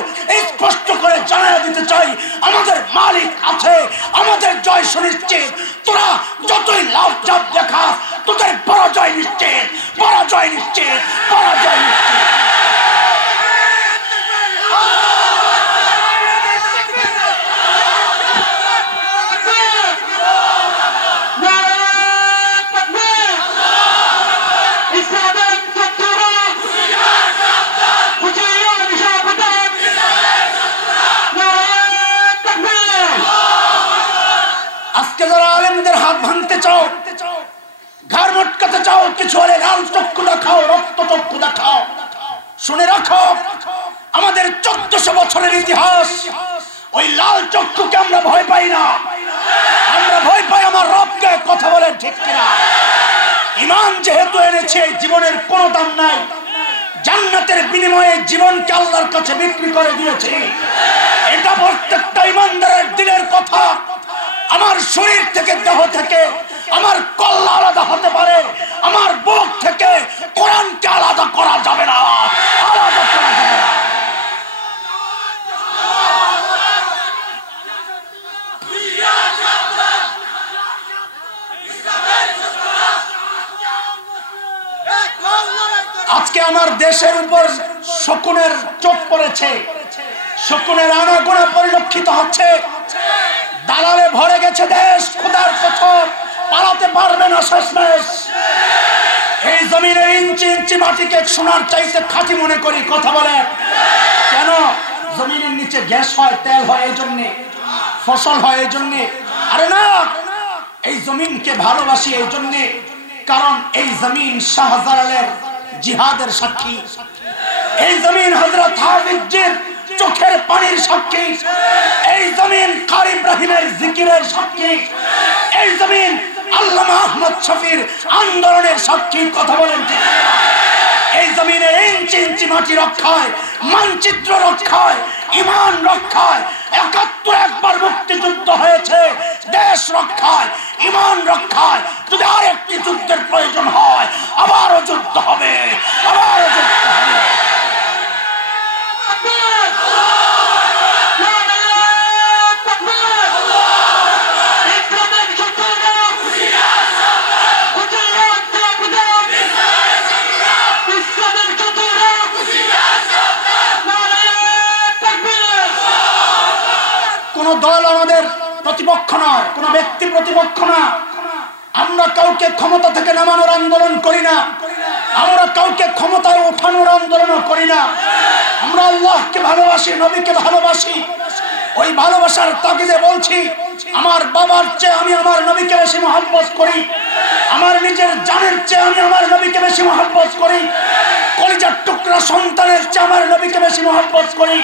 স্পষ্ট করে জানাই দিতে চাই আমাদের মালিক আছে, আমাদের জয় সুনিশ্চিত। তোরা যতই লাভ চাপ দেখা, তোদের পরাজয় নিশ্চিত, পরাজয় নিশ্চিত, পরাজয় নিশ্চিত। আজকে যারা আলেমদের হাত ভাঙতে চাও, ঘাড় মটকাতে চাও, কিছু হলে লাল চক্ষু দেখাও, রক্ত চক্ষু দেখাও, শুনে রাখো আমাদের 1400 বছরের ইতিহাস। ওই লাল চক্ষুকে আমরা ভয় পাই না, আমরা ভয় পাই আমার রবকে। কথা বলেন ঠিক কিনা? ঈমান যেহেতু এনেছে, জীবনের কোনো দাম নাই। জান্নাতের বিনিময়ে জীবনকে আল্লাহর কাছে বিক্রি করে দিয়েছে। এটা প্রত্যেকটা ঈমানদারের দিলের কথা। আমার শরীর থেকে, দেহ থেকে আমার কল্লা আলাদা হতে পারে, আমার বুক থেকে কোরআনকে আলাদা করা যাবে না, আলাদা করা যাবে না। আজকে আমার দেশের উপর শকুনের চোখ পড়েছে, শকুনের আনাগোনা পরিলক্ষিত হচ্ছে। দালালে ভরে গেছে দেশ, খোদার কসম পালাতে পারবে না শেষমেশ। এই জমিনের ইঞ্চি ইঞ্চি মাটিকে সোনার চাইতে খাঁটি মনে করি। কথা বলে কেন? জমিনের নিচে গ্যাস হয়, তেল হয়, এই জন্যে ফসল হয়, এই জন্যে। আরে না, এই জমিনকে ভালোবাসি এই জন্যে, কারণ এই জমিন শাহজালালের জিহাদের সাক্ষী। এই জমিন হযরত হাফিজের চোখের পানির সাক্ষী। এই জমিন কারি ইব্রাহিমের জিকিরের সাক্ষী। এই জমিন আল্লামা আহমদ শফির আন্দোলনের সাক্ষী। কথা বলেন ঠিক? এই জমিনে ইঞ্চি ইঞ্চি মাটি রক্ষায়, মানচিত্র রক্ষায়, ঈমান রক্ষায় ৭১ একবার মুক্তিযুদ্ধ হয়েছে। দেশ রক্ষায়, ঈমান রক্ষায় যদি আরেকটি যুদ্ধের প্রয়োজন হয়, আবারও যুদ্ধ হবে, আবারও যুদ্ধ হবে। কোন দল আমাদের প্রতিপক্ষ নয়, কোন ব্যক্তি প্রতিপক্ষ না। আমরা কাউকে ক্ষমতা থেকে নামানোর আন্দোলন করি না, আমরা কাউকে ক্ষমতায় ওঠানোর আন্দোলন করি না। আমরা আল্লাহকে ভালোবাসি, নবীকে ভালোবাসি। ওই ভালোবাসার তাগিদে বলছি, আমার বাবার চেয়ে আমি আমার নবীকে বেশি মহব্বত করি, আমার নিজের জানের চেয়ে আমি আমার নবীকে বেশি মহব্বত করি, কলিজার টুকরা সন্তানের চেয়ে আমার নবীকে বেশি মহব্বত করি।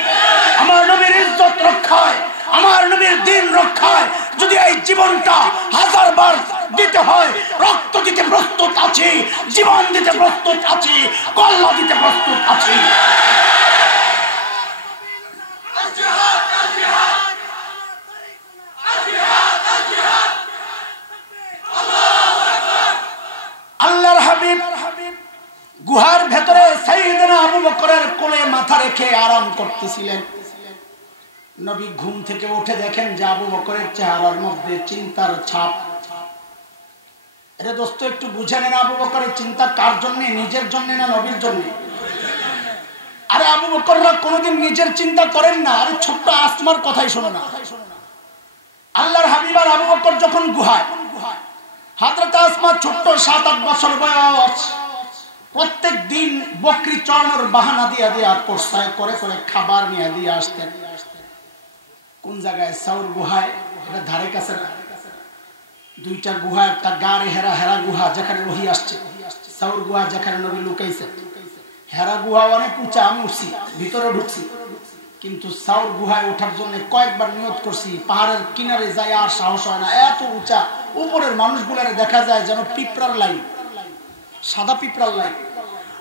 আমার নবীর ইজ্জত রক্ষায়, আমার নবীর দিন রক্ষায় যদি এই জীবনটা 1000 বার দিতে হয়, রক্ত দিতে প্রস্তুত আছি, জীবন দিতে প্রস্তুত আছি, কল্লা দিতে প্রস্তুত আছি। আল্লাহর হাবিব গুহার ভেতরে সাইয়েদনা আবু বকরের কোলে মাথা রেখে আরাম করতেছিলেন। নবী ঘুম থেকে উঠে দেখেন যে আবু বকরের চেহারার মধ্যে চিন্তার ছাপ। এটা দোস্ত একটু বুঝে নেন, আবু বকরের চিন্তা কার জন্য? নিজের জন্য না নবীর জন্য? আরে আবু বকররা কোনোদিন নিজের চিন্তা করেন না। আরে ছোট্ট আসমার কথাই শোনো না। আল্লাহর হাবিব আর আবু বকর যখন গুহায়, হযরত আসমা ছোট্ট 7-8 বছর বয়স, প্রত্যেক দিন বকরি চড়ানোর বাহানা দিয়া দিয়া কোরসায় করে করে খাবার নিয়ে দিয়ে আসতেন। কোন জায়গায়? সাউর গুহায়। এটা ধারে কাছে না, দুইটা গুহা, একটা গাড়ে হেরা, হেরা গুহা যেখানে ওহী আসছে, সাউর গুহা যেখানে নবী লুকাইছে। হেরা গুহা অনেক উঁচা, আমি উঠছি, ভিতরে ঢুকছি, কিন্তু সাউর গুহায় ওঠার জন্য কয়েকবার নিয়ত করছি, পাহাড়ের কিনারে যায় আর সাহস হয় না, এত উঁচা। উপরের মানুষগুলারে দেখা যায় যেন পিঁপড়ার লাইন, সাদা পিঁপড়ার লাইন।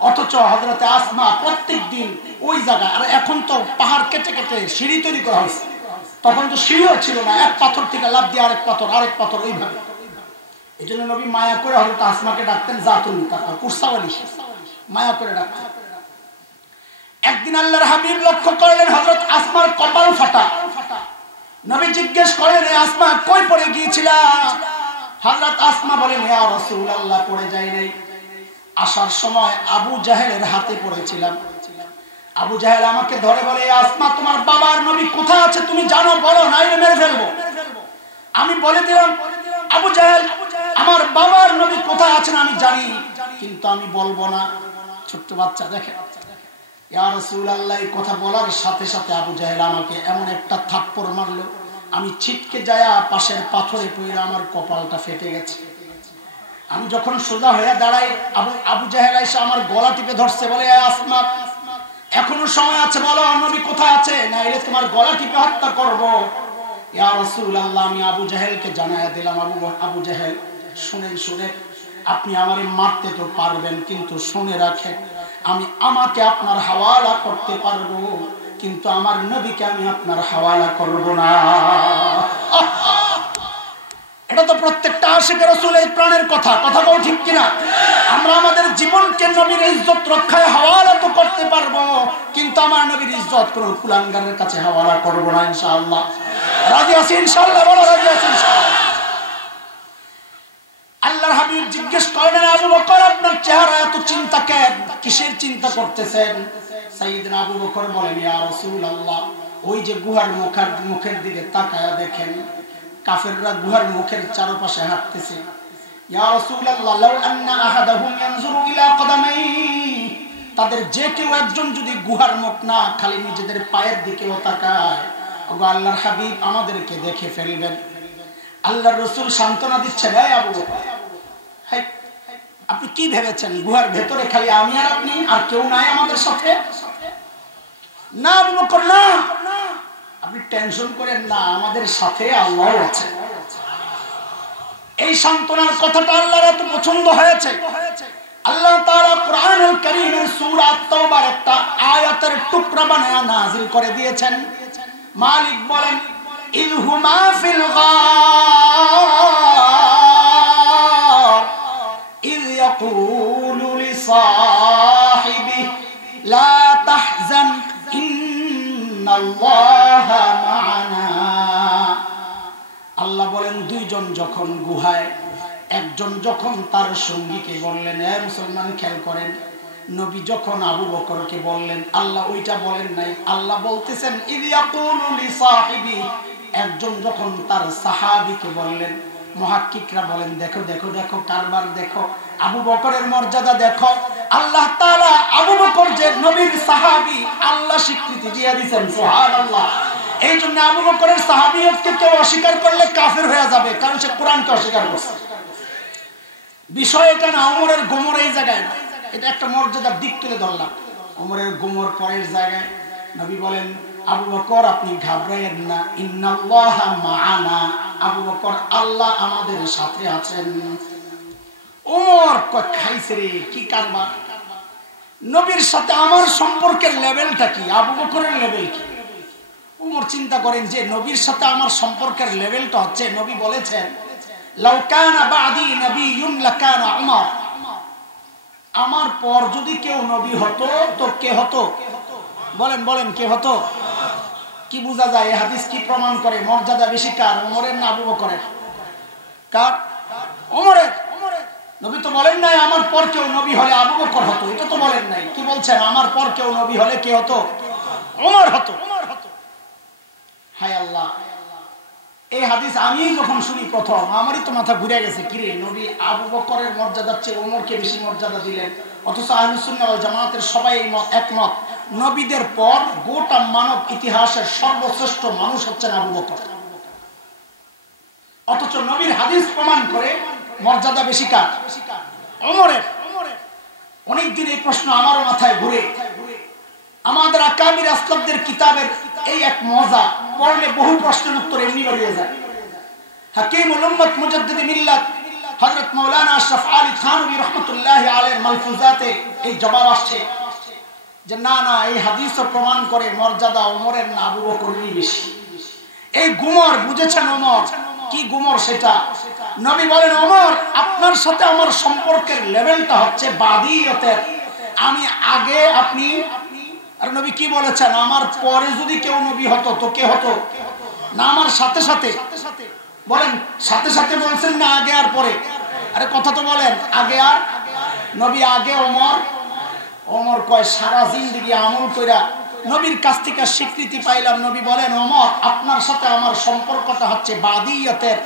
অথচ হযরতে আসমা প্রত্যেক দিন ওই জায়গায়। আর এখন তো পাহাড় কেটে কেটে সিঁড়ি তৈরি করা হয়েছে, তখন তো সিঁড়িও ছিল না, এক পাথর থেকে লাফ দিয়ে আরেক পাথর, আরেক পাথর, ওইভাবে। এই জন্য নবী মায়া করে হযরত আসমাকে ডাকতেন জাতুল মুতাকা, কুরসাওয়ালি, মায়া করে ডাকতেন। একদিন আল্লাহর হাবিব লক্ষ্য করলেন হযরত আসমার কপাল ফাটা। নবী জিজ্ঞেস করলেন, এ আসমা কই পড়ে গিয়েছিলা? হযরত আসমা বলেন, ইয়া রাসূলুল্লাহ, পড়ে যাই নাই, আসার সময় আবু জাহেলের হাতে পড়েছিলাম। আবু জাহেল আমাকে ধরে বলে, আসমা তোমার বাবার নবী কোথায় আছে তুমি জানো? বলো, নাইলে মেরে ফেলবো। আমি বলে দিলাম, আবু জাহেল, আমার বাবার নবী কোথায় আছেন আমি জানি, কিন্তু আমি বলবো না। ছোট্ট বাচ্চা, দেখে ইয়া রাসূলুল্লাহ এই কথা বলার সাথে সাথে আবু জাহেল আমাকে এমন একটা থাপ্পড় মারলো, আমি ছিটকে যায়া পাশের পাথরে পড়ে আমার কপালটা ফেটে গেছে। আমি যখন সোজা হয়ে দাঁড়াই, আবু জাহেল এসে আমার গলা টিপে ধরছে, বলে, আসমা এখনো সময় আছে, বলো নবী কোথায় আছে, না এলে তোমার গলা টিপে হত্যা করব। ইয়া রাসূলুল্লাহ, আমি আবু জাহেলকে জানায়া দিলাম, আবু জাহেল শুনেন, শুনেন, আপনি আমারে মারতে তো পারবেন, কিন্তু শুনে রাখেন, আমাকে আপনার হাওয়ালা করতে পারবো, কিন্তু আমার নবীকে আমি আপনার হাওয়ালা করব না। এটা তো প্রত্যেকটা আশিক রাসূলের প্রাণের কথা, কথা বল ঠিক কিনা? আমরা আমাদের জীবনকে নবীর ইজ্জত রক্ষায় হাওয়ালা তো করতে পারবো, কিন্তু আমার নবীর ইজ্জত কোন কুলাঙ্গারের কাছে হাওয়ালা করব না ইনশাআল্লাহ। রাজি আছি ইনশাআল্লাহ? বলো রাজি আছি ইনশাআল্লাহ। আল্লাহর হাবিব জিজ্ঞেস করলেন, আবু বকর আপনার চেহারা এত চিন্তা কেন, কিসের চিন্তা করতেছেন? সাইয়েদনা আবু বকর বলেন, ইয়া রাসূলুল্লাহ, ওই যে গুহার মুখের দিকে তাকায়া দেখেন, কাফেররা গুহার মুখের চারপাশে হাঁটতেছে। ইয়া রাসূলুল্লাহ, লাউ আন্না আহাদাহুম ইয়ানজুরু ইলা কদামাইহি, তাদের যে কেউ একজন যদি গুহার মুখ না খালি নিজেদের পায়ের দিকেও তাকায়, ওগো আল্লাহর হাবিব আমাদেরকে দেখে ফেলবেন। আল্লাহর রাসূল সান্ত্বনা দিচ্ছেন, এই আবু বকর, আপনি কি ভেবেছেন গুহার ভেতরে খালি আমি আর আপনি, আর কেউ নাই আমাদের সাথে? না আবু বকর, না, আপনি টেনশন করেন না, আমাদের সাথে আল্লাহ আছে। এই সান্ত্বনার কথাটা আল্লাহর এত পছন্দ হয়েছে, আল্লাহ তাআলা কোরআনুল কারীমের সূরা আত-তাওবার একটা আয়াতের টুকরা বানায়া নাযিল করে দিয়েছেন। মালিক বলেন, ইলহুমা ফিল গার ইয ইয়াকুলু লিসাহিবিহি লা তাহজান ইন্নাল্লাহা মা'ানা। আল্লাহ বলেন, দুইজন যখন গুহায়, একজন যখন তার সঙ্গীকে বললেন, এ মুসলমান খেয়াল করেন, নবী যখন আবু বকরকে বললেন, আল্লাহ ওইটা বলেন নাই, আল্লাহ বলতেছেন ইয ইয়াকুলু লিসাহিবি, একজন যখন তার সাহাবীকে বললেন। মুহাক্কিকরা বলেন, দেখো দেখো দেখো, কারবার দেখো, আবু বকরের মর্যাদা দেখো। আল্লাহ তাআলা আবু বকর যে নবীর সাহাবী, আল্লাহ স্বীকৃতি দিয়ে দিয়েছেন, সুবহানাল্লাহ। এই জন্য আবু বকরের সাহাবিয়তকে কেউ অস্বীকার করলে কাফের হয়ে যাবে, কারণ সে কোরআনকে অস্বীকার করছে। বিষয় এটা না, ওমরের গোমর এই জায়গায় না, এটা একটা মর্যাদার দিক তুলে ধরলাম। ওমরের গোমর পরের জায়গায়। নবী বলেন, আবু বকর আপনি ঘাবড়ায়েন না, ইন্নাল্লাহা মা'ানা, আবু বকর আল্লাহ আমাদের সাথে আছেন। ওমর খাইছে রে, কি কারবার, নবীর সাথে আমার সম্পর্কের লেভেলটা কি, আবু বকরের লেভেল কি? ওমর চিন্তা করেন যে নবীর সাথে আমার সম্পর্কের লেভেলটা হচ্ছে, নবী বলেছেন, লাউ কানা বা'দি নাবিয়্যুন লাকানা উমর, আমার পর যদি কেউ নবী হতো তো কে হতো? বলেন বলেন, কে হতো? কি বোঝা যায়, এই হাদিস কি প্রমাণ করে? মর্যাদা বেশি কার, ওমরের না আবু বকরের? কার? ওমরের। নবী তো বলেন নাই আমার পর কেউ নবী হলে আবু বকর হতো, এটা তো বলেন নাই। কি বলছেন? আমার পর কেউ নবী হলে কে হতো? ওমর হতো। হায় আল্লাহ, এই হাদিস আমি যখন শুনি প্রথম আমারই তো মাথা ঘুরে গেছে, কিরে নবী আবু বকরের মর্যাদার চেয়ে ওমরকে বেশি মর্যাদা দিলেন। অথচ আহলুস সুন্নাহ ওয়াল জামাতের সবাই একমত, নবীদের পর গোটা মানব ইতিহাসের সর্বশ্রেষ্ঠ মানুষ হচ্ছেন আবু বকর। অথচ নবীর হাদিস প্রমাণ করে মর্যাদা বেশি কার? ওমরের। অনেকদিন এই প্রশ্ন আমারও মাথায় ঘুরে। আমাদের আকাবির আসলাফদের কিতাবের এই এক মজা, পড়লে বহু প্রশ্নের উত্তর এমনি বেরিয়ে যায়। হাকিমুল উম্মত মুজাদ্দিদ মিল্লাত হযরত মাওলানা আশরাফ আলী থানভী রাহমাতুল্লাহি আলাইহির মালফুজাতে এই জবাব আসছে যে না না, এই হাদিসও প্রমাণ করে মর্যাদা ওমরের না আবু বকরেরই বেশি। এই গুমর বুঝেছেন ওমর কি গুমর সেটা। নবী বলেন, ওমর আপনার সাথে আমার সম্পর্কের লেভেলটা হচ্ছে বাদিয়তের, আমি আগে আপনি। আর নবী কি বলেছেন? আমার পরে যদি কেউ নবী হতো তো কে হতো? না আমার সাথে সাথে। বলেন সাথে সাথে বলছেন না আগে আর পরে? আরে কথা তো বলেন, আগে আর নবী আগে ওমর। ওমর কয় সারা জিন্দেগি আমল কইরা নবীর কাছ থেকে স্বীকৃতি পাইলাম। নবী বলেন, ওমর আপনার সাথে আমার সম্পর্কটা হচ্ছে বাদিয়তের,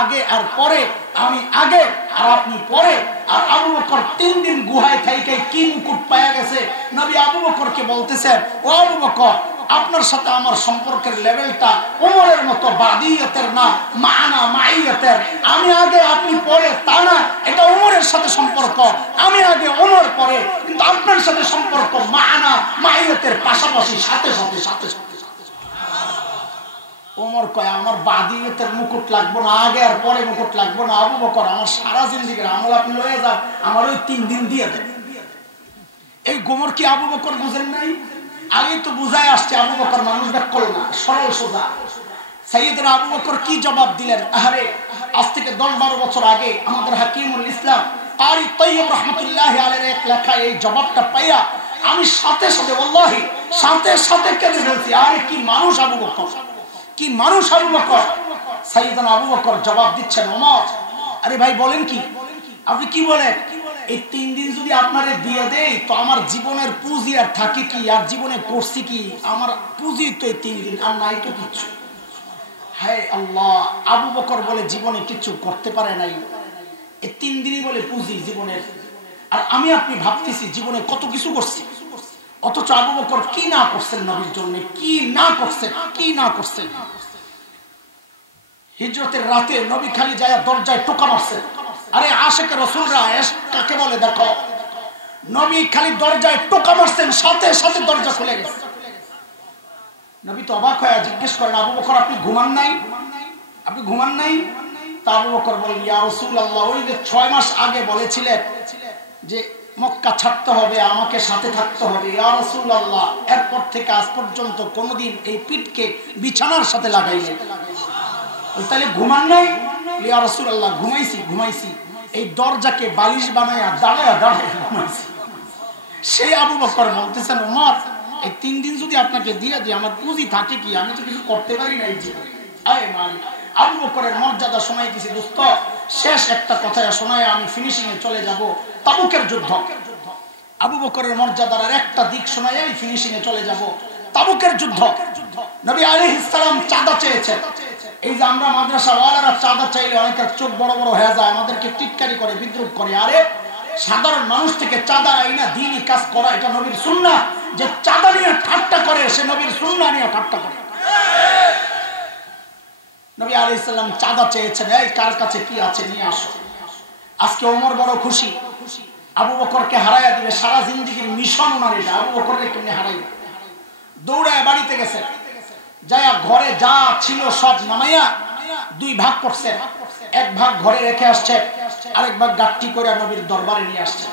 আগে আর পরে। আমি আগে আর আপনি পরে। আর আবু বকর 3 দিন গুহায় থেকে কি মুকুট পায়া গেছে, নবী আবু বকরকে বলতেছেন, ও আবু বকর আপনার সাথে আমার সম্পর্কের লেভেলটা ওমরের মতো বাদিয়তের না, মানা মাইয়তের। আমি আগে আপনি পরে তা না, এটা ওমরের সাথে সম্পর্ক। আমি আগে ওমর পরে, কিন্তু আপনার সাথে সম্পর্ক মানা মাইয়তের পাশাপাশি, সাথে সাথে সাথে সাথে। ওমর কয় আমার বাদিয়তের মুকুট লাগবো না, আগে আর পরে মুকুট লাগবো না। আবু বকর আমার সারা জিন্দেগির আমল আপনি লয়ে যান, আমার ওই 3 দিন দিয়ে দেন। এই গোমর কি আবু বকর বুঝেন নাই? আগে তো বুঝায় আসছে আবু বকর মানুষ ব্যাকল না, সরল সোজা। সাইয়েদনা আবু বকর কি জবাব দিলেন? আরে আজ থেকে 10-12 বছর আগে আমাদের হাকিমুল ইসলাম কারি তৈয়ব রাহমাতুল্লাহি আলাইহির এক লেখা এই জবাবটা পাইয়া আমি সাথে সাথে ওয়াল্লাহি সাথে সাথে কেঁদে ফেলছি। আরে কি মানুষ আবু বকর, কি মানুষ আবু বকর। সাইয়েদনা আবু বকর জবাব দিচ্ছেন, ওমর আরে ভাই বলেন কি, আপনি কি বলেন? এই 3 দিন যদি আপনারে দিয়ে দেই তো আমার জীবনের পুঁজি আর থাকে কি? আর জীবনে করছি কি? আমার পুঁজি তো এই 3 দিন, আর নাই তো কিছু। হায় আল্লাহ, আবু বকর বলে জীবনে কিছু করতে পারে নাই, এই 3 দিনই বলে পুঁজি জীবনের। আর আমি আপনি ভাবতেছি জীবনে কত কিছু করছি, অথচ আবু বকর কি না করছেন নবীর জন্য, কি না করছেন, কি না করছেন। হিজরতের রাতে নবী খালি যায় দরজায় টোকা মারছেন। আরে আশিক রাসূলরা কাকে বলে দেখো, নবী খালি দরজায় টোকা মারছেন, সাথে সাথে দরজা খুলে গেছে। নবী তো অবাক হয়ে জিজ্ঞেস করেন, আবু বকর আপনি ঘুমান নাই? আপনি ঘুমান নাই? তা আবু বকর বলেন, ইয়া রাসূলুল্লাহ ওই যে 6 মাস আগে বলেছিলেন যে মক্কা ছাড়তে হবে, আমাকে সাথে থাকতে হবে, ইয়া রাসূলুল্লাহ এরপর থেকে আজ পর্যন্ত কোনোদিন এই পিঠকে বিছানার সাথে লাগাইলেন। তাহলে ঘুমান নাই? ইয়া রাসূলুল্লাহ ঘুমাইছি ঘুমাইছি, এই দরজাকে বালিশ বানায়া দাঁড়ায়া দাঁড়ায়া ঘুমাইছি। সেই আবু বকর বলতেছেন, ওমর এই 3 দিন যদি আপনাকে দিয়ে দিই আমার পুঁজি থাকে কি? আমি তো কিছু করতে পারি না এই জীবনে। আয় মালিক, আবু বকরের মর্যাদা শোনাইতেছি দোস্ত। শেষ একটা কথা শোনায় আমি ফিনিশিং এ চলে যাব। তাবুকের যুদ্ধ, আবু বকরের মর্যাদার আর একটা দিক শোনায় আমি ফিনিশিং এ চলে যাব। তাবুকের যুদ্ধ, নবী আলাইহিস সালাম চাঁদা চেয়েছেন। এই যে আমরা মাদ্রাসা ওয়ালারা চাঁদা চাইলে অনেকের চোখ বড় বড় হয়ে যায়, আমাদেরকে টিটকারি করে, বিদ্রুপ করে। আরে সাধারণ মানুষ থেকে চাঁদা আইনা দ্বীনি কাজ করা এটা নবীর সুন্নাহ। যে চাঁদা নিয়ে ঠাট্টা করে সে নবীর সুন্নাহ নিয়ে ঠাট্টা করে। নবী আলাইহিস সালাম চাঁদা চেয়েছেন, এই কার কাছে কি আছে নিয়ে আসো। আজকে ওমর বড় খুশি, আবু বকরকে হারাইয়া দিবে। সারা জিন্দেগির মিশন ওনার এটা, আবু বকরকে কেমনে হারাইবে। দৌড়ায় বাড়িতে গেছে, যায়া ঘরে যা ছিল সব নামাইয়া 2 ভাগ করছেন। এক ভাগ ঘরে রেখে আসছে, আরেক ভাগ গাঠি করে নবীর দরবারে নিয়ে আসছে।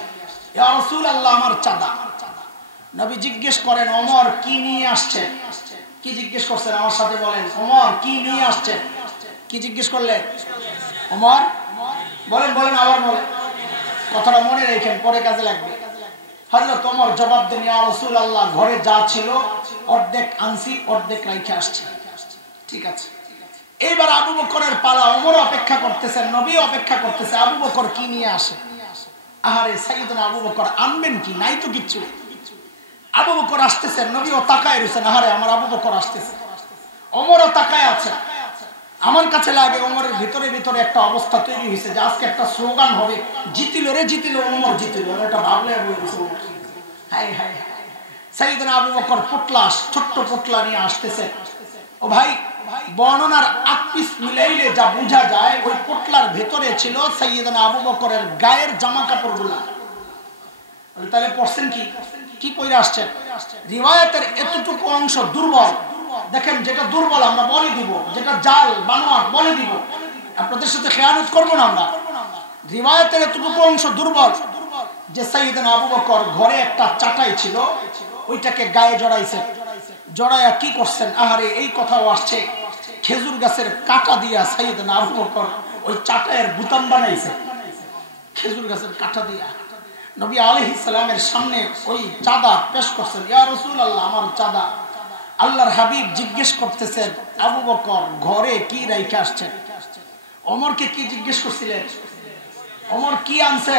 ইয়া রাসূলুল্লাহ আমার চাঁদা। নবী জিজ্ঞেস করেন, ওমর কি নিয়ে আসছেন? কি জিজ্ঞেস করছেন আমার সাথে বলেন, ওমর কি নিয়ে আসছেন? কি জিজ্ঞেস করলেন? ওমর বলেন বলেন আবার বলেন, কথাটা মনে রেখেন, পরে কাজে লাগবে। হযরত ওমর জবাব দেন, ইয়া রাসূলুল্লাহ ঘরে যা ছিল অর্ধেক আনছি, অর্ধেক রাইখে আসছি। ঠিক আছে। এইবার আবু বকরের পালা। ওমর অপেক্ষা করতেছেন, নবী অপেক্ষা করতেছে, আবু বকর কি নিয়ে আসে। আহারে সাইয়েদনা আবু বকর আনবেন কি, নাই তো কিচ্ছু। আবু বকর আসতেছেন, নবীও তাকায় রয়েছেন, আহারে আমার আবু বকর আসতেছে। ওমরও তাকায় আছে। আমার কাছে লাগে ওমরের ভিতরে ভিতরে একটা অবস্থা তৈরি হয়েছে যে আজকে একটা স্লোগান হবে, জিতিল রে জিতিল, ওমর জিতিল। এটা ভাবলে হাই হাই। সাইয়েদনা আবু বকর পোটলা, ছোট্ট পোটলা নিয়ে আসতেছে। ও ভাই, বর্ণনার আকপিস মিলাইলে যা বোঝা যায় ওই পোটলার ভেতরে ছিল সাইয়েদনা আবু বকরের গায়ের জামা কাপড়গুলা। তাহলে পড়ছেন কি পরে আসছেন? রিওয়ায়াতের এতটুকু অংশ দুর্বল। দেখেন, যেটা দুর্বল আমরা বলে দিব, যেটা জাল বানোয়াট বলে দিব, আপনাদের সাথে খেয়ানত করবো না আমরা। রিওয়ায়াতের এতটুকু অংশ দুর্বল যে সাইয়েদনা আবু বকর ঘরে একটা চাটাই ছিল, ওইটাকে গায়ে জড়াইছে। জড়াইয়া কি করছেন? আহারে এই কথাও আসছে, খেজুর গাছের কাটা দিয়া সাইয়েদনা আবু বকর ওই চাটাইয়ের বুতাম বানাইছে, খেজুর গাছের কাটা দিয়া। নবী আলাইহিস সালামের সামনে ওই চাঁদা পেশ করছেন, ইয়া রাসূলুল্লাহ, আমার চাঁদা। আল্লাহর হাবিব জিজ্ঞেস করতেছেন, আবু বকর ঘরে কি রাইখা আসছেন? ওমরকে কি জিজ্ঞেস করছিলেন? ওমর কি আনছে?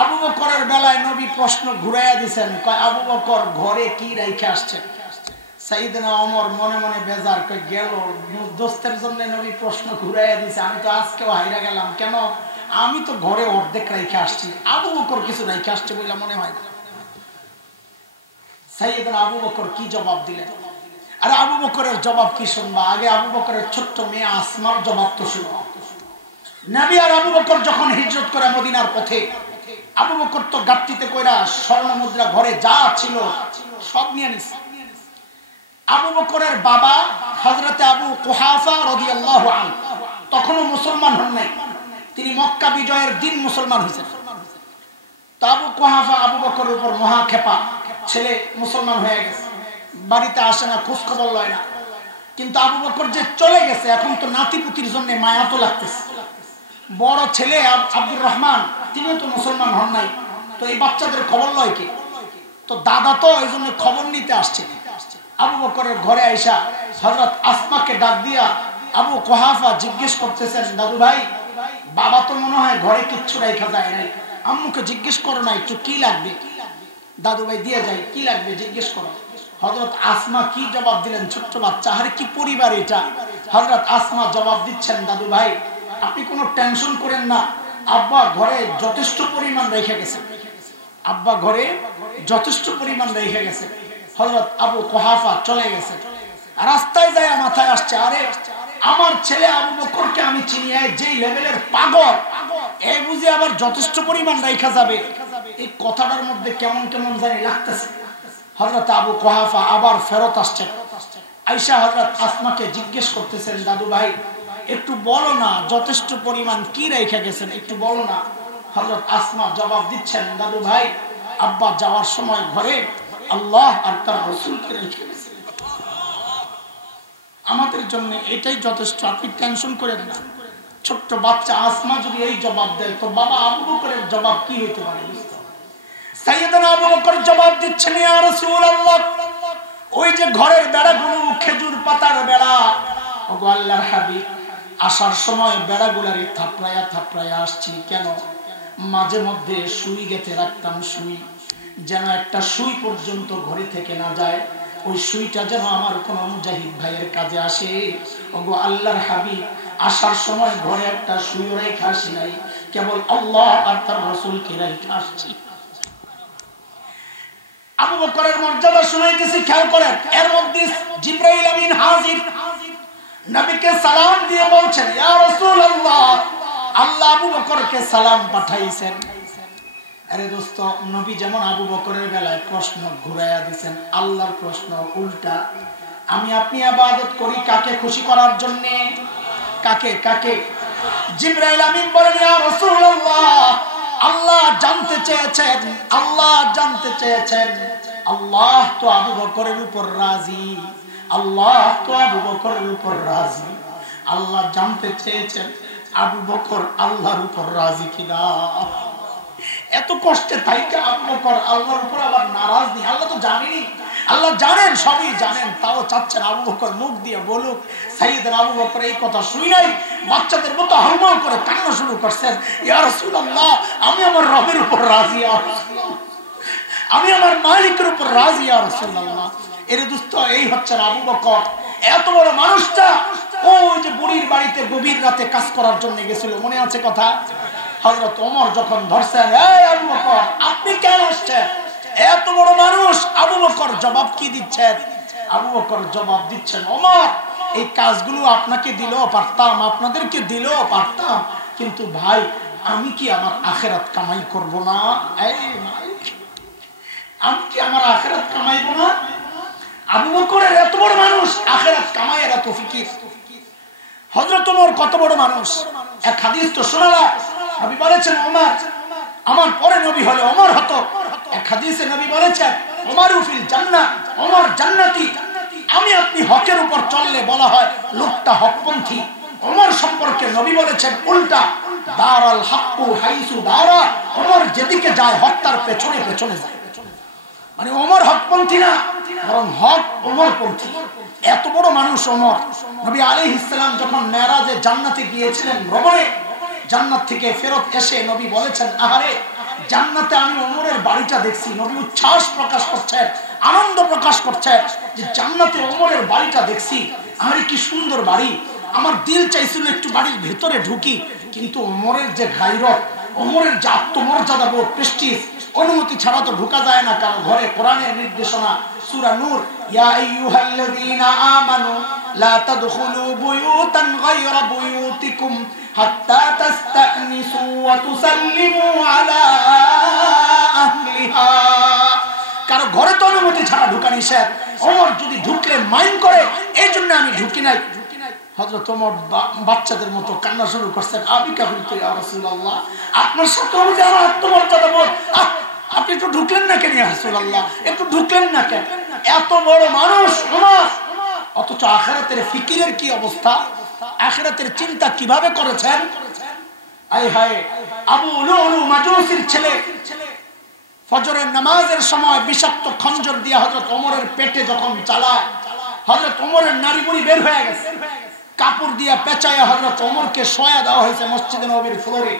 আবু বকরের বেলায় নবী প্রশ্ন ঘুরাইয়া দিয়েছেন, কয় আবু বকর ঘরে কি রাইখা আসছেন? সাইয়েদনা ওমর মনে মনে বেজার, কই গেল দোস্তের জন্য নবী প্রশ্ন ঘুরাইয়া দিয়েছে, আমি তো আজকেও হাইরা গেলাম, কেন আমি তো ঘরে অর্ধেক রাইখা আসছি, আবু বকর কিছু রাইখা আসছে বলে মনে হয় না। সাইয়েদনা আবু বকর কি জবাব দিলেন? আরে আবু বকরের জবাব কি শুনবা, আগে আবু বকরের ছোট্ট মেয়ে আসমার জবাব তো শুনো। নবী আর আবু বকর যখন হিজরত করে মদিনার পথে, আবু বকর তো গাট্টিতে কইরা স্বর্ণ মুদ্রা ঘরে যা ছিল সব নিয়ে নিছে। আবু বকরের বাবা হযরতে আবু কুহাফা রাদিয়াল্লাহু আনহু তখনও মুসলমান হন নাই, তিনি মক্কা বিজয়ের দিন মুসলমান হয়েছেন। তো আবু কুহাফা আবু বকরের উপর মহা খেপা, ছেলে মুসলমান হয়ে গেছে, বাড়িতে আসে না, খোঁজ খবর লয় না। কিন্তু আবু বকর যে চলে গেছে, এখন তো নাতিপুতির জন্য মায়া তো লাগতেছে। বড় ছেলে আব্দুর রহমান, তিনিও তো মুসলমান হন নাই, তো এই বাচ্চাদের খবর লয় কে? তো দাদা তো এই জন্য খবর নিতে আসছে। আবু বকরের ঘরে আইসা হযরত আসমাকে ডাক দিয়া আবু কুহাফা জিজ্ঞেস করতেছেন, দাদু ভাই, বাবা তো মনে হয় ঘরে কিচ্ছু রাইখা যায় নাই, আম্মুকে জিজ্ঞেস করো না একটু কি লাগবে? দাদু ভাই দিয়ে যাই, কি লাগবে জিজ্ঞেস করো। হযরত আসমা কি জবাব দিলেন, ছোট্ট বাচ্চা, আরে কি পরিবার এটা। হযরত আসমা জবাব দিচ্ছেন, দাদু ভাই আপনি কোনো টেনশন করেন না, আব্বা ঘরে যথেষ্ট পরিমাণ রেখে গেছে, আব্বা ঘরে যথেষ্ট পরিমাণ রেখে গেছে। হযরত আবু কুহাফা চলে গেছে, রাস্তায় যায় মাথায় আসছে, আরে আমার ছেলে আবু বকরকে আমি চিনি, যেই লেভেলের পাগল, এই বুঝে আবার যথেষ্ট পরিমাণ রেখা যাবে, এই কথাটার মধ্যে কেমন কেমন জানি লাগতেছে। হযরত আবু কুহাফা আবার ফেরত আসছেন, আয়েশা হযরত আসমাকে জিজ্ঞেস করতেছেন, দাদু ভাই একটু বলো না যথেষ্ট পরিমাণ কি রেখে গেছেন, একটু বলো না। হযরত আসমা জবাব দিচ্ছেন, দাদু ভাই আব্বা যাওয়ার সময় ঘরে আল্লাহ আর তার রাসূলকে রেখে গেছেন, আমাদের জন্য এটাই যথেষ্ট, আপনি টেনশন করেন না। ছোট্ট বাচ্চা আসমা যদি এই জবাব দেয়, তো বাবা আবু বকরের জবাব কি হতে পারে? সাইয়েদনা আবু বকর জবাব দিচ্ছেন, ইয়া রাসূলুল্লাহ, ওই যে ঘরের বেড়াগুলো খেজুর পাতার বেড়া, ওগো আল্লাহর হাবিব, আসার সময় বেড়াগুলারে থাপড়ায়া থাপড়ায়া আসছি, কেন? মাঝে মধ্যে সুই গেঁথে রাখতাম, সুই যেন একটা সুই পর্যন্ত ঘরে থেকে না যায়, ওই সুইটা যেন আমার কোন মুজাহিদ ভাইয়ের কাজে আসে। ওগো আল্লাহর হাবিব, আসার সময় ঘরে একটা সুই রেখে আসি নাই, কেবল আল্লাহ আর তার রাসূলকে রেখে আসছি। আবু বকরের মর্যাদা শুনাইতেছি, খেয়াল করেন। এর মধ্যে জিবরাইল আমিন হাজির, নবীকে সালাম দিয়ে বলছেন, ইয়া রাসূলুল্লাহ, আল্লাহ আবু বকরকে সালাম পাঠাইছেন। আরে দোস্ত, নবী যেমন আবু বকরের বেলায় প্রশ্ন ঘুরাইয়া দিয়েছেন, আল্লাহর প্রশ্ন উল্টা। আমি আপনি ইবাদত করি কাকে খুশি করার জন্য? কাকে? কাকে? জিবরাইল আমিন বলেন, ইয়া রাসূলুল্লাহ, আল্লাহ জানতে চেয়েছেন, আল্লাহ জানতে চেয়েছেন, আল্লাহ তো আবু বকরের উপর রাজি, আল্লাহ তো আবু বকরের উপর রাজি। আল্লাহ জানতে চেয়েছেন আবু বকর আল্লাহর উপর রাজি কিনা। এত কষ্টে থাইকা আবু বকর আল্লাহর উপর আবার নারাজ নেই, আল্লাহ তো জানেনি। আল্লাহ জানেন, সবই জানেন, তাও চাচ্ছেন আবু বকর মুখ দিয়ে বলুক। সাইয়েদনা আবু বকর এই কথা শুই নাই, বাচ্চাদের মতো হাউমাউ করে কান্না শুরু করছেন, ইয়া রাসূলুল্লাহ, আমি আমার রবের উপর রাজি, আমি আমার মালিকের উপর রাজি ইয়া রাসূলুল্লাহ। এর দোস্ত, এই হচ্ছে আবু বকর। এত বড় মানুষটা ওই যে বুড়ির বাড়িতে গভীর রাতে কাজ করার জন্য গেছিল, মনে আছে কথা? হযরত ওমর যখন ধরছেন, এই আবু বকর, আপনি কেন আসছেন? এত বড় মানুষ। আবু বকর জবাব কি দিচ্ছেন? আবু বকর জবাব দিচ্ছেন, ওমর, এই কাজগুলো আপনাকে দিলেও পারতাম, আপনাদেরকে দিলেও পারতাম, কিন্তু ভাই আমি কি আমার আখিরাত কামাই করব না? আমি কি আমার আখিরাত কামাইবো না? আবু বকরের এত বড় মানুষ, আখিরাত কামাইয়ের এত ফিকির। হযরত ওমর কত বড় মানুষ। এক হাদিস তো শোনালা, নবী বলেছেন ওমর আমার পরে নবী হলে ওমর হতো। এক হাদিসে নবী বলেছেন ওমরু ফিল জান্নাহ, ওমর জান্নাতি। আমি আপনি হকের উপর চললে বলা হয় লোকটা হকপন্থী। ওমর সম্পর্কে নবী বলেছেন উল্টা, দারাল হাক্কু হাইসু দারা, ওমর যেদিকে যায় হক তার পেছনে পেছনে যায়। মানে ওমর হকপন্থী না, বরং হক ওমরপন্থী। এত বড় মানুষ ওমর। নবী আলাইহিস সালাম যখন মেরাজে জান্নাতে গিয়েছিলেন ভ্রমণে, জান্নাত থেকে ফেরত এসে নবী বলেছেন, আহারে জান্নাতে আমি ওমরের বাড়িটা দেখছি। নবী উচ্ছ্বাস প্রকাশ করছেন, আনন্দ প্রকাশ করছেন যে জান্নাতে ওমরের বাড়িটা দেখছি, আরে কি সুন্দর বাড়ি। আমার দিল চাইছিল একটু বাড়ির ভিতরে ঢুকি, কিন্তু ওমরের যে গায়রত, ওমরের যে আত্মমর্যাদা বোধ, প্রেস্টিজ, অনুমতি ছাড়া তো ঢোকা যায় না কারো ঘরে। কোরআনের নির্দেশনা, সূরা নূর, ইয়া আইয়ুহাল্লাযীনা আমানু লা তাদখুলু বুয়ুতান গায়রা বুয়ুতিকুম হাত্তা তাস্তানিসু ওয়া তুসাল্লিমু আলা আহলিহা। কারো ঘরে তো অনুমতি ছাড়া ঢোকা নিষেধ। ওমর যদি ঢুকলে মাইন্ড করে, এই জন্য আমি ঢুকি নাই। হযরত ওমর বাচ্চাদের মতো কান্না শুরু করছেন, আবি কাবিলতু ইয়া রাসূলুল্লাহ, আপনার সাথে আমাদের আমার আত্মমর্যাদা বোধ, আপনি একটু ঢুকলেন না কেন ইয়া রাসূলুল্লাহ, একটু ঢুকলেন না কেন? এত বড় মানুষ ওমর, অথচ আখিরাতের ফিকিরের কি অবস্থা, আখিরাতের চিন্তা কিভাবে করেছেন। আয় হায়, আবু লুলু মাজুসির ছেলে ফজরের নামাজের সময় বিষাক্ত খঞ্জর দিয়ে হযরত ওমরের পেটে যখন চালায়, হযরত ওমরের নাড়ি বুড়ি বের হয়ে গেছে। কাপড় দিয়ে পেঁচায়া হযরত ওমরকে শোয়া দেওয়া হয়েছে মসজিদে নববীর ফ্লোরে।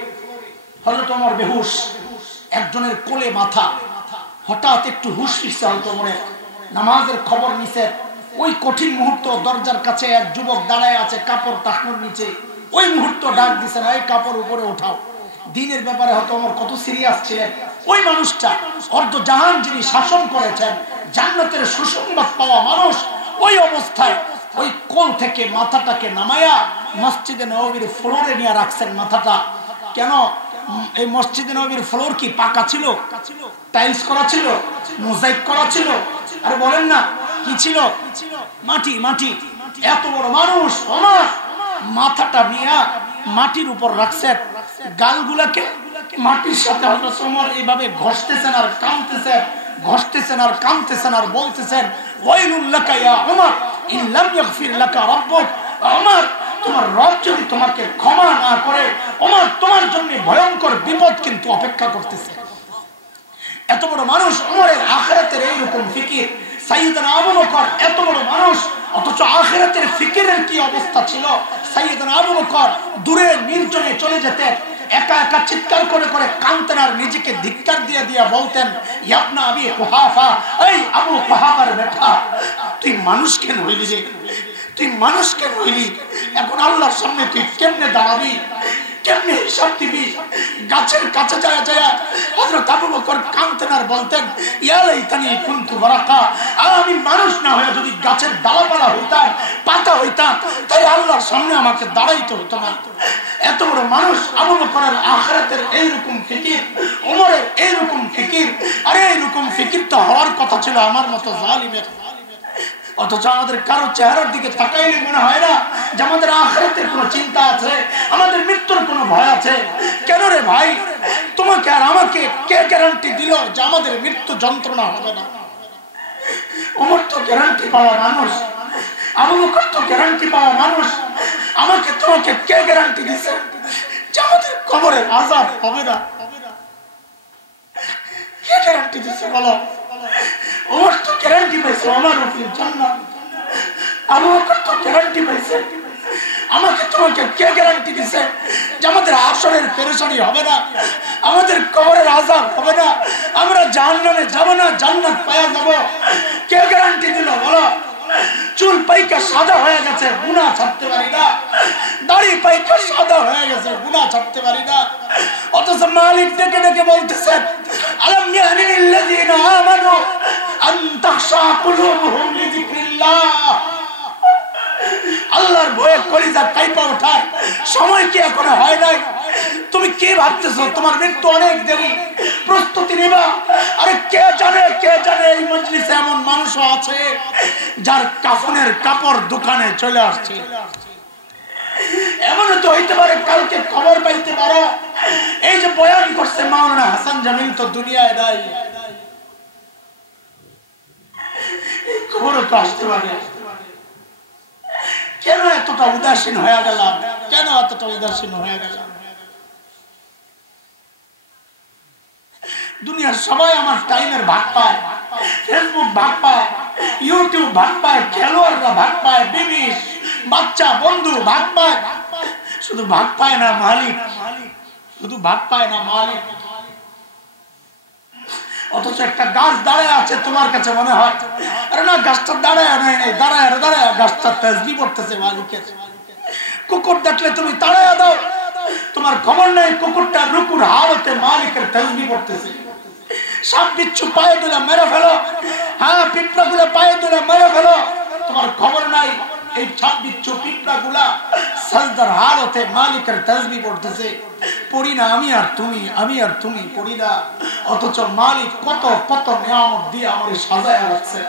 হযরত ওমর বেহুশ, একজনের কোলে মাথা। হঠাৎ একটু হুশ ফিরছে হযরত ওমরের, নামাজের খবর নিছে। ওই কঠিন মুহূর্ত দরজার কাছে এক যুবক দাঁড়ায় আছে কাপড় টাকনোর নিচে। ওই মুহূর্ত ডাক দিছেন, এই কাপড় উপরে ওঠাও। দিনের ব্যাপারে হয়তো ওমর কত সিরিয়াস ছিলেন। ওই মানুষটা অর্ধ জাহান যিনি শাসন করেছেন, জান্নাতের সুসংবাদ পাওয়া মানুষ, ওই অবস্থায় ওই কোল থেকে মাথাটাকে নামায়া মসজিদে নববীর ফ্লোরে নিয়ে রাখছেন মাথাটা। কেন? এই মসজিদে নববীর ফ্লোর কি পাকা ছিল, টাইলস করা ছিল, মোজাইক করা ছিল? আরে বলেন না, কি ছিল? মাটি। মাটি। এত বড় মানুষ ওমর মাথাটা নিয়ে মাটির উপর রাখছেন, গালগুলাকে মাটির সাথে হযরত ওমর এইভাবে ঘষতেছেন আর কাঁদতেছেন, ঘষতেছেন আর কাঁদতেছেন আর বলতেছেন, ওয়াইলুল লাকা ইয়া ওমর ইন লাম ইয়াগফির লাকা রাব্বুক। ওমর, তোমার রব যদি তোমাকে ক্ষমা না করে, ওমর তোমার জন্য ভয়ঙ্কর বিপদ কিন্তু অপেক্ষা করতেছে। এত বড় মানুষ ওমরের, আখিরাতের এইরকম ফিকির। সাইয়েদনা আবু বকর এত বড় মানুষ, অথচ আখিরাতের ফিকিরের কি অবস্থা ছিল। সাইয়েদনা আবু বকর দূরে নির্জনে চলে যেতেন, একা একা চিৎকার করে করে কাঁদতেন আর নিজেকে ধিক্কার দিয়ে দিয়ে বলতেন, ইবনা আবি কুহাফা, এই আবু কুহাফার বেটা, তুই মানুষ কেন হইলি রে? তুই মানুষ কেন হইলি? এখন আল্লাহর সামনে তুই কেমনে দাঁড়াবি, কেমনে হিসাব দিবি? গাছের কাছে যায় যায় হযরত আবু বকর কাঁদতেন আর বলতেন, ইয়া লাইতানি কুনতু বারাকা, আমি মানুষ না হয়ে যদি গাছের ডালপালা হইতাম, পাতা হইতাম, তাই আল্লাহর সামনে আমাকে দাঁড়াইতে হতো না। এত বড় মানুষ আবু বকরের, আখিরাতের এইরকম ফিকির, ওমরের এইরকম ফিকির। আরে এইরকম ফিকির তো হওয়ার কথা ছিল আমার মতো জালিমের। অথচ আমাদের কারো চেহারার দিকে তাকাইলে মনে হয় না যে আমাদের আখিরাতের কোনো চিন্তা আছে, আমাদের মৃত্যুর কোনো ভয় আছে। কেন রে ভাই, তোমাকে আর আমাকে কে গ্যারান্টি দিল যে আমাদের মৃত্যু যন্ত্রণা হবে না? ওমর তো গ্যারান্টি পাওয়া মানুষ, আবু বকর তো গ্যারান্টি পাওয়া মানুষ। আমাকে তোমাকে কে গ্যারান্টি দিছে যে আমাদের কবরের আযাব হবে না? কে গ্যারান্টি দিছে বলো? ওমর তো গ্যারান্টি পাইছে ওমর ফিল জান্নাহ, আবু বকর তো গ্যারান্টি পাইছে। আমাকে তোমাকে কে গ্যারান্টি দিছে যে আমাদের আসরের পেরেশানি হবে না, আমাদের কবরের আযাব হবে না, আমরা জাহান্নামে যাব না, জান্নাত পাওয়া যাব? কে গ্যারান্টি দিল বলো? চুল পাইকা সাদা হয়ে গেছে, গুনাহ ছাড়তে পারি না। দাড়ি পাইকা সাদা হয়ে গেছে, গুনাহ ছাড়তে পারি না। অথচ মালিক ডেকে ডেকে বলতেছেন, আলাম ইয়ানিল্লাযীনা আমানু আন তাখশা কুলুবুহুম লিযিকরিল্লাহ। আল্লাহর ভয়ে কলিজা কাঁপা ওঠার সময় কি এখনো হয় নাই? তুমি কি ভাবতেছো তোমার মৃত্যু অনেক দেরি, প্রস্তুতি নিবা? আরে কে জানে এই মজলিসে এমন মানুষও আছে যার কাফনের কাপড় দোকানে চলে আসছে। এমন তো হইতে পারে কালকে খবর পাইতে পারো এই যে বয়ান করছে মাওলানা হাসান জামিল তো দুনিয়ায় নাই, এই খবরও তো আসতে পারে। কেন এতটা উদাসীন হয়ে গেলাম? কেন এতটা উদাসীন হয়ে গেলাম? দুনিয়ার সবাই আমার টাইমের ভাগ পায়, ফেসবুক ভাগ পায়, ইউটিউব ভাগ পায়, খেলোয়াড়রা ভাগ পায়, বিবি বাচ্চা বন্ধু ভাগ পায়, শুধু ভাগ পায় না মালিক, শুধু ভাগ পায় না মালিক। অথচ একটা গাছ দাঁড়ায় আছে, তোমার কাছে মনে হয় আরে না গাছটা দাঁড়ায় নাই, দাঁড়ায় গাছটা তাসবিহ করতেছে মালিকের। কুকুর দেখলে তুমি তাড়ায়া দাও, তোমার খবর নাই কুকুরটা রুকুর হালতে মালিকের তাসবিহ করতেছে। সাপ বিচ্ছু পায়ে দিলে মেরে ফেলো, হ্যাঁ পিঁপড়া গুলো পায়ে দিলে মেরে ফেলো, তোমার খবর নাই এই সাপ বিচ্ছু পিঁপড়া গুলা সাজদার হালতে মালিকের তাসবিহ করতেছে। পড়ি না আমি আর তুমি পড়ি না, অথচ মালিক কত কত নিয়ামত দিয়ে আমার সাজায় রাখছে।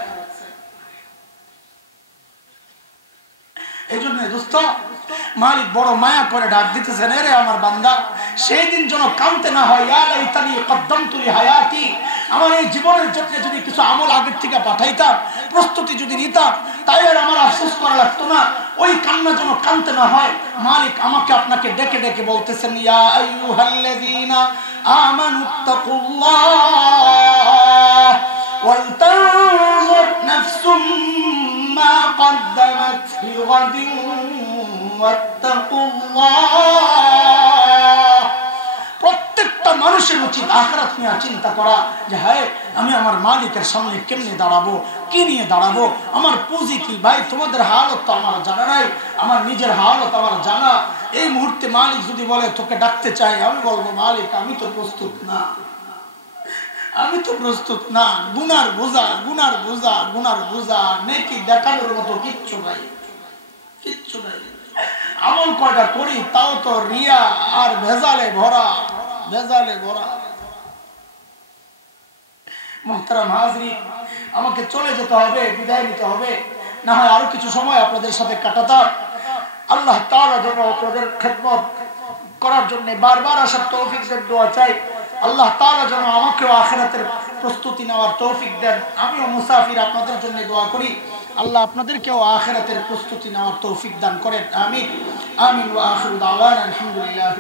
এই জন্য দোস্ত মালিক বড় মায়া করে ডাক দিতেছেন, রে আমার বান্দা সেই দিন যেন কামতে না হয়, ইয়া লাইতানি কদ্দামতু লিহায়াতি, আমার এই জীবনের জন্য যদি কিছু আমল আগের থেকে পাঠাইতাম, প্রস্তুতি যদি নিতাম, তাই আর আমার আফসোস করা লাগতো না। ওই কান্না যেন কামতে না হয়। মালিক আমাকে আপনাকে ডেকে ডেকে বলতেছেন, ইয়া আইয়ুহাল্লাযীনা আমানুত্তাকুল্লাহ ওয়াল তানজুর নাফসুম মা কদ্দামাত লিগাদিন ওয়াত্তাকুল্লাহ। প্রত্যেকটা মানুষের উচিত আখিরাত নিয়ে চিন্তা করা যে হ্যাঁ আমি আমার মালিকের সামনে কেমনে দাঁড়াবো, কি নিয়ে দাঁড়াবো, আমার পুঁজি কি। ভাই তোমাদের হালত তো আমার জানা নাই, আমার নিজের হালত আমার জানা। এই মুহূর্তে মালিক যদি বলে তোকে ডাকতে চাই, আমি বলবো মালিক আমি তো প্রস্তুত না, আমি তো প্রস্তুত না। গুনার বোঝা নেকি দেখানোর মতো কিচ্ছু নাই। আমল কয়টা করি তাও তো রিয়া আর ভেজালে ভরা। মুহতারাম হাজরিন, আমাকে চলে যেতে হবে, বিদায় নিতে হবে, না হয় আরো কিছু সময় আপনাদের সাথে কাটাতাম। আল্লাহ তাআলা যেন আপনাদের খেদমত করার জন্য বারবার আসার তৌফিক দেন, দোয়া চাই। আল্লাহ তাআলা যেন আমাকেও আখিরাতের প্রস্তুতি নেওয়ার তৌফিক দেন। আমিও মুসাফির, আপনাদের জন্য দোয়া করি আল্লাহ আপনাদেরকেও আখিরাতের প্রস্তুতি নেওয়ার তৌফিক দান করেন। আমিন আমিন ওয়া আখিরু দাওয়ানা আলহামদুলিল্লাহ।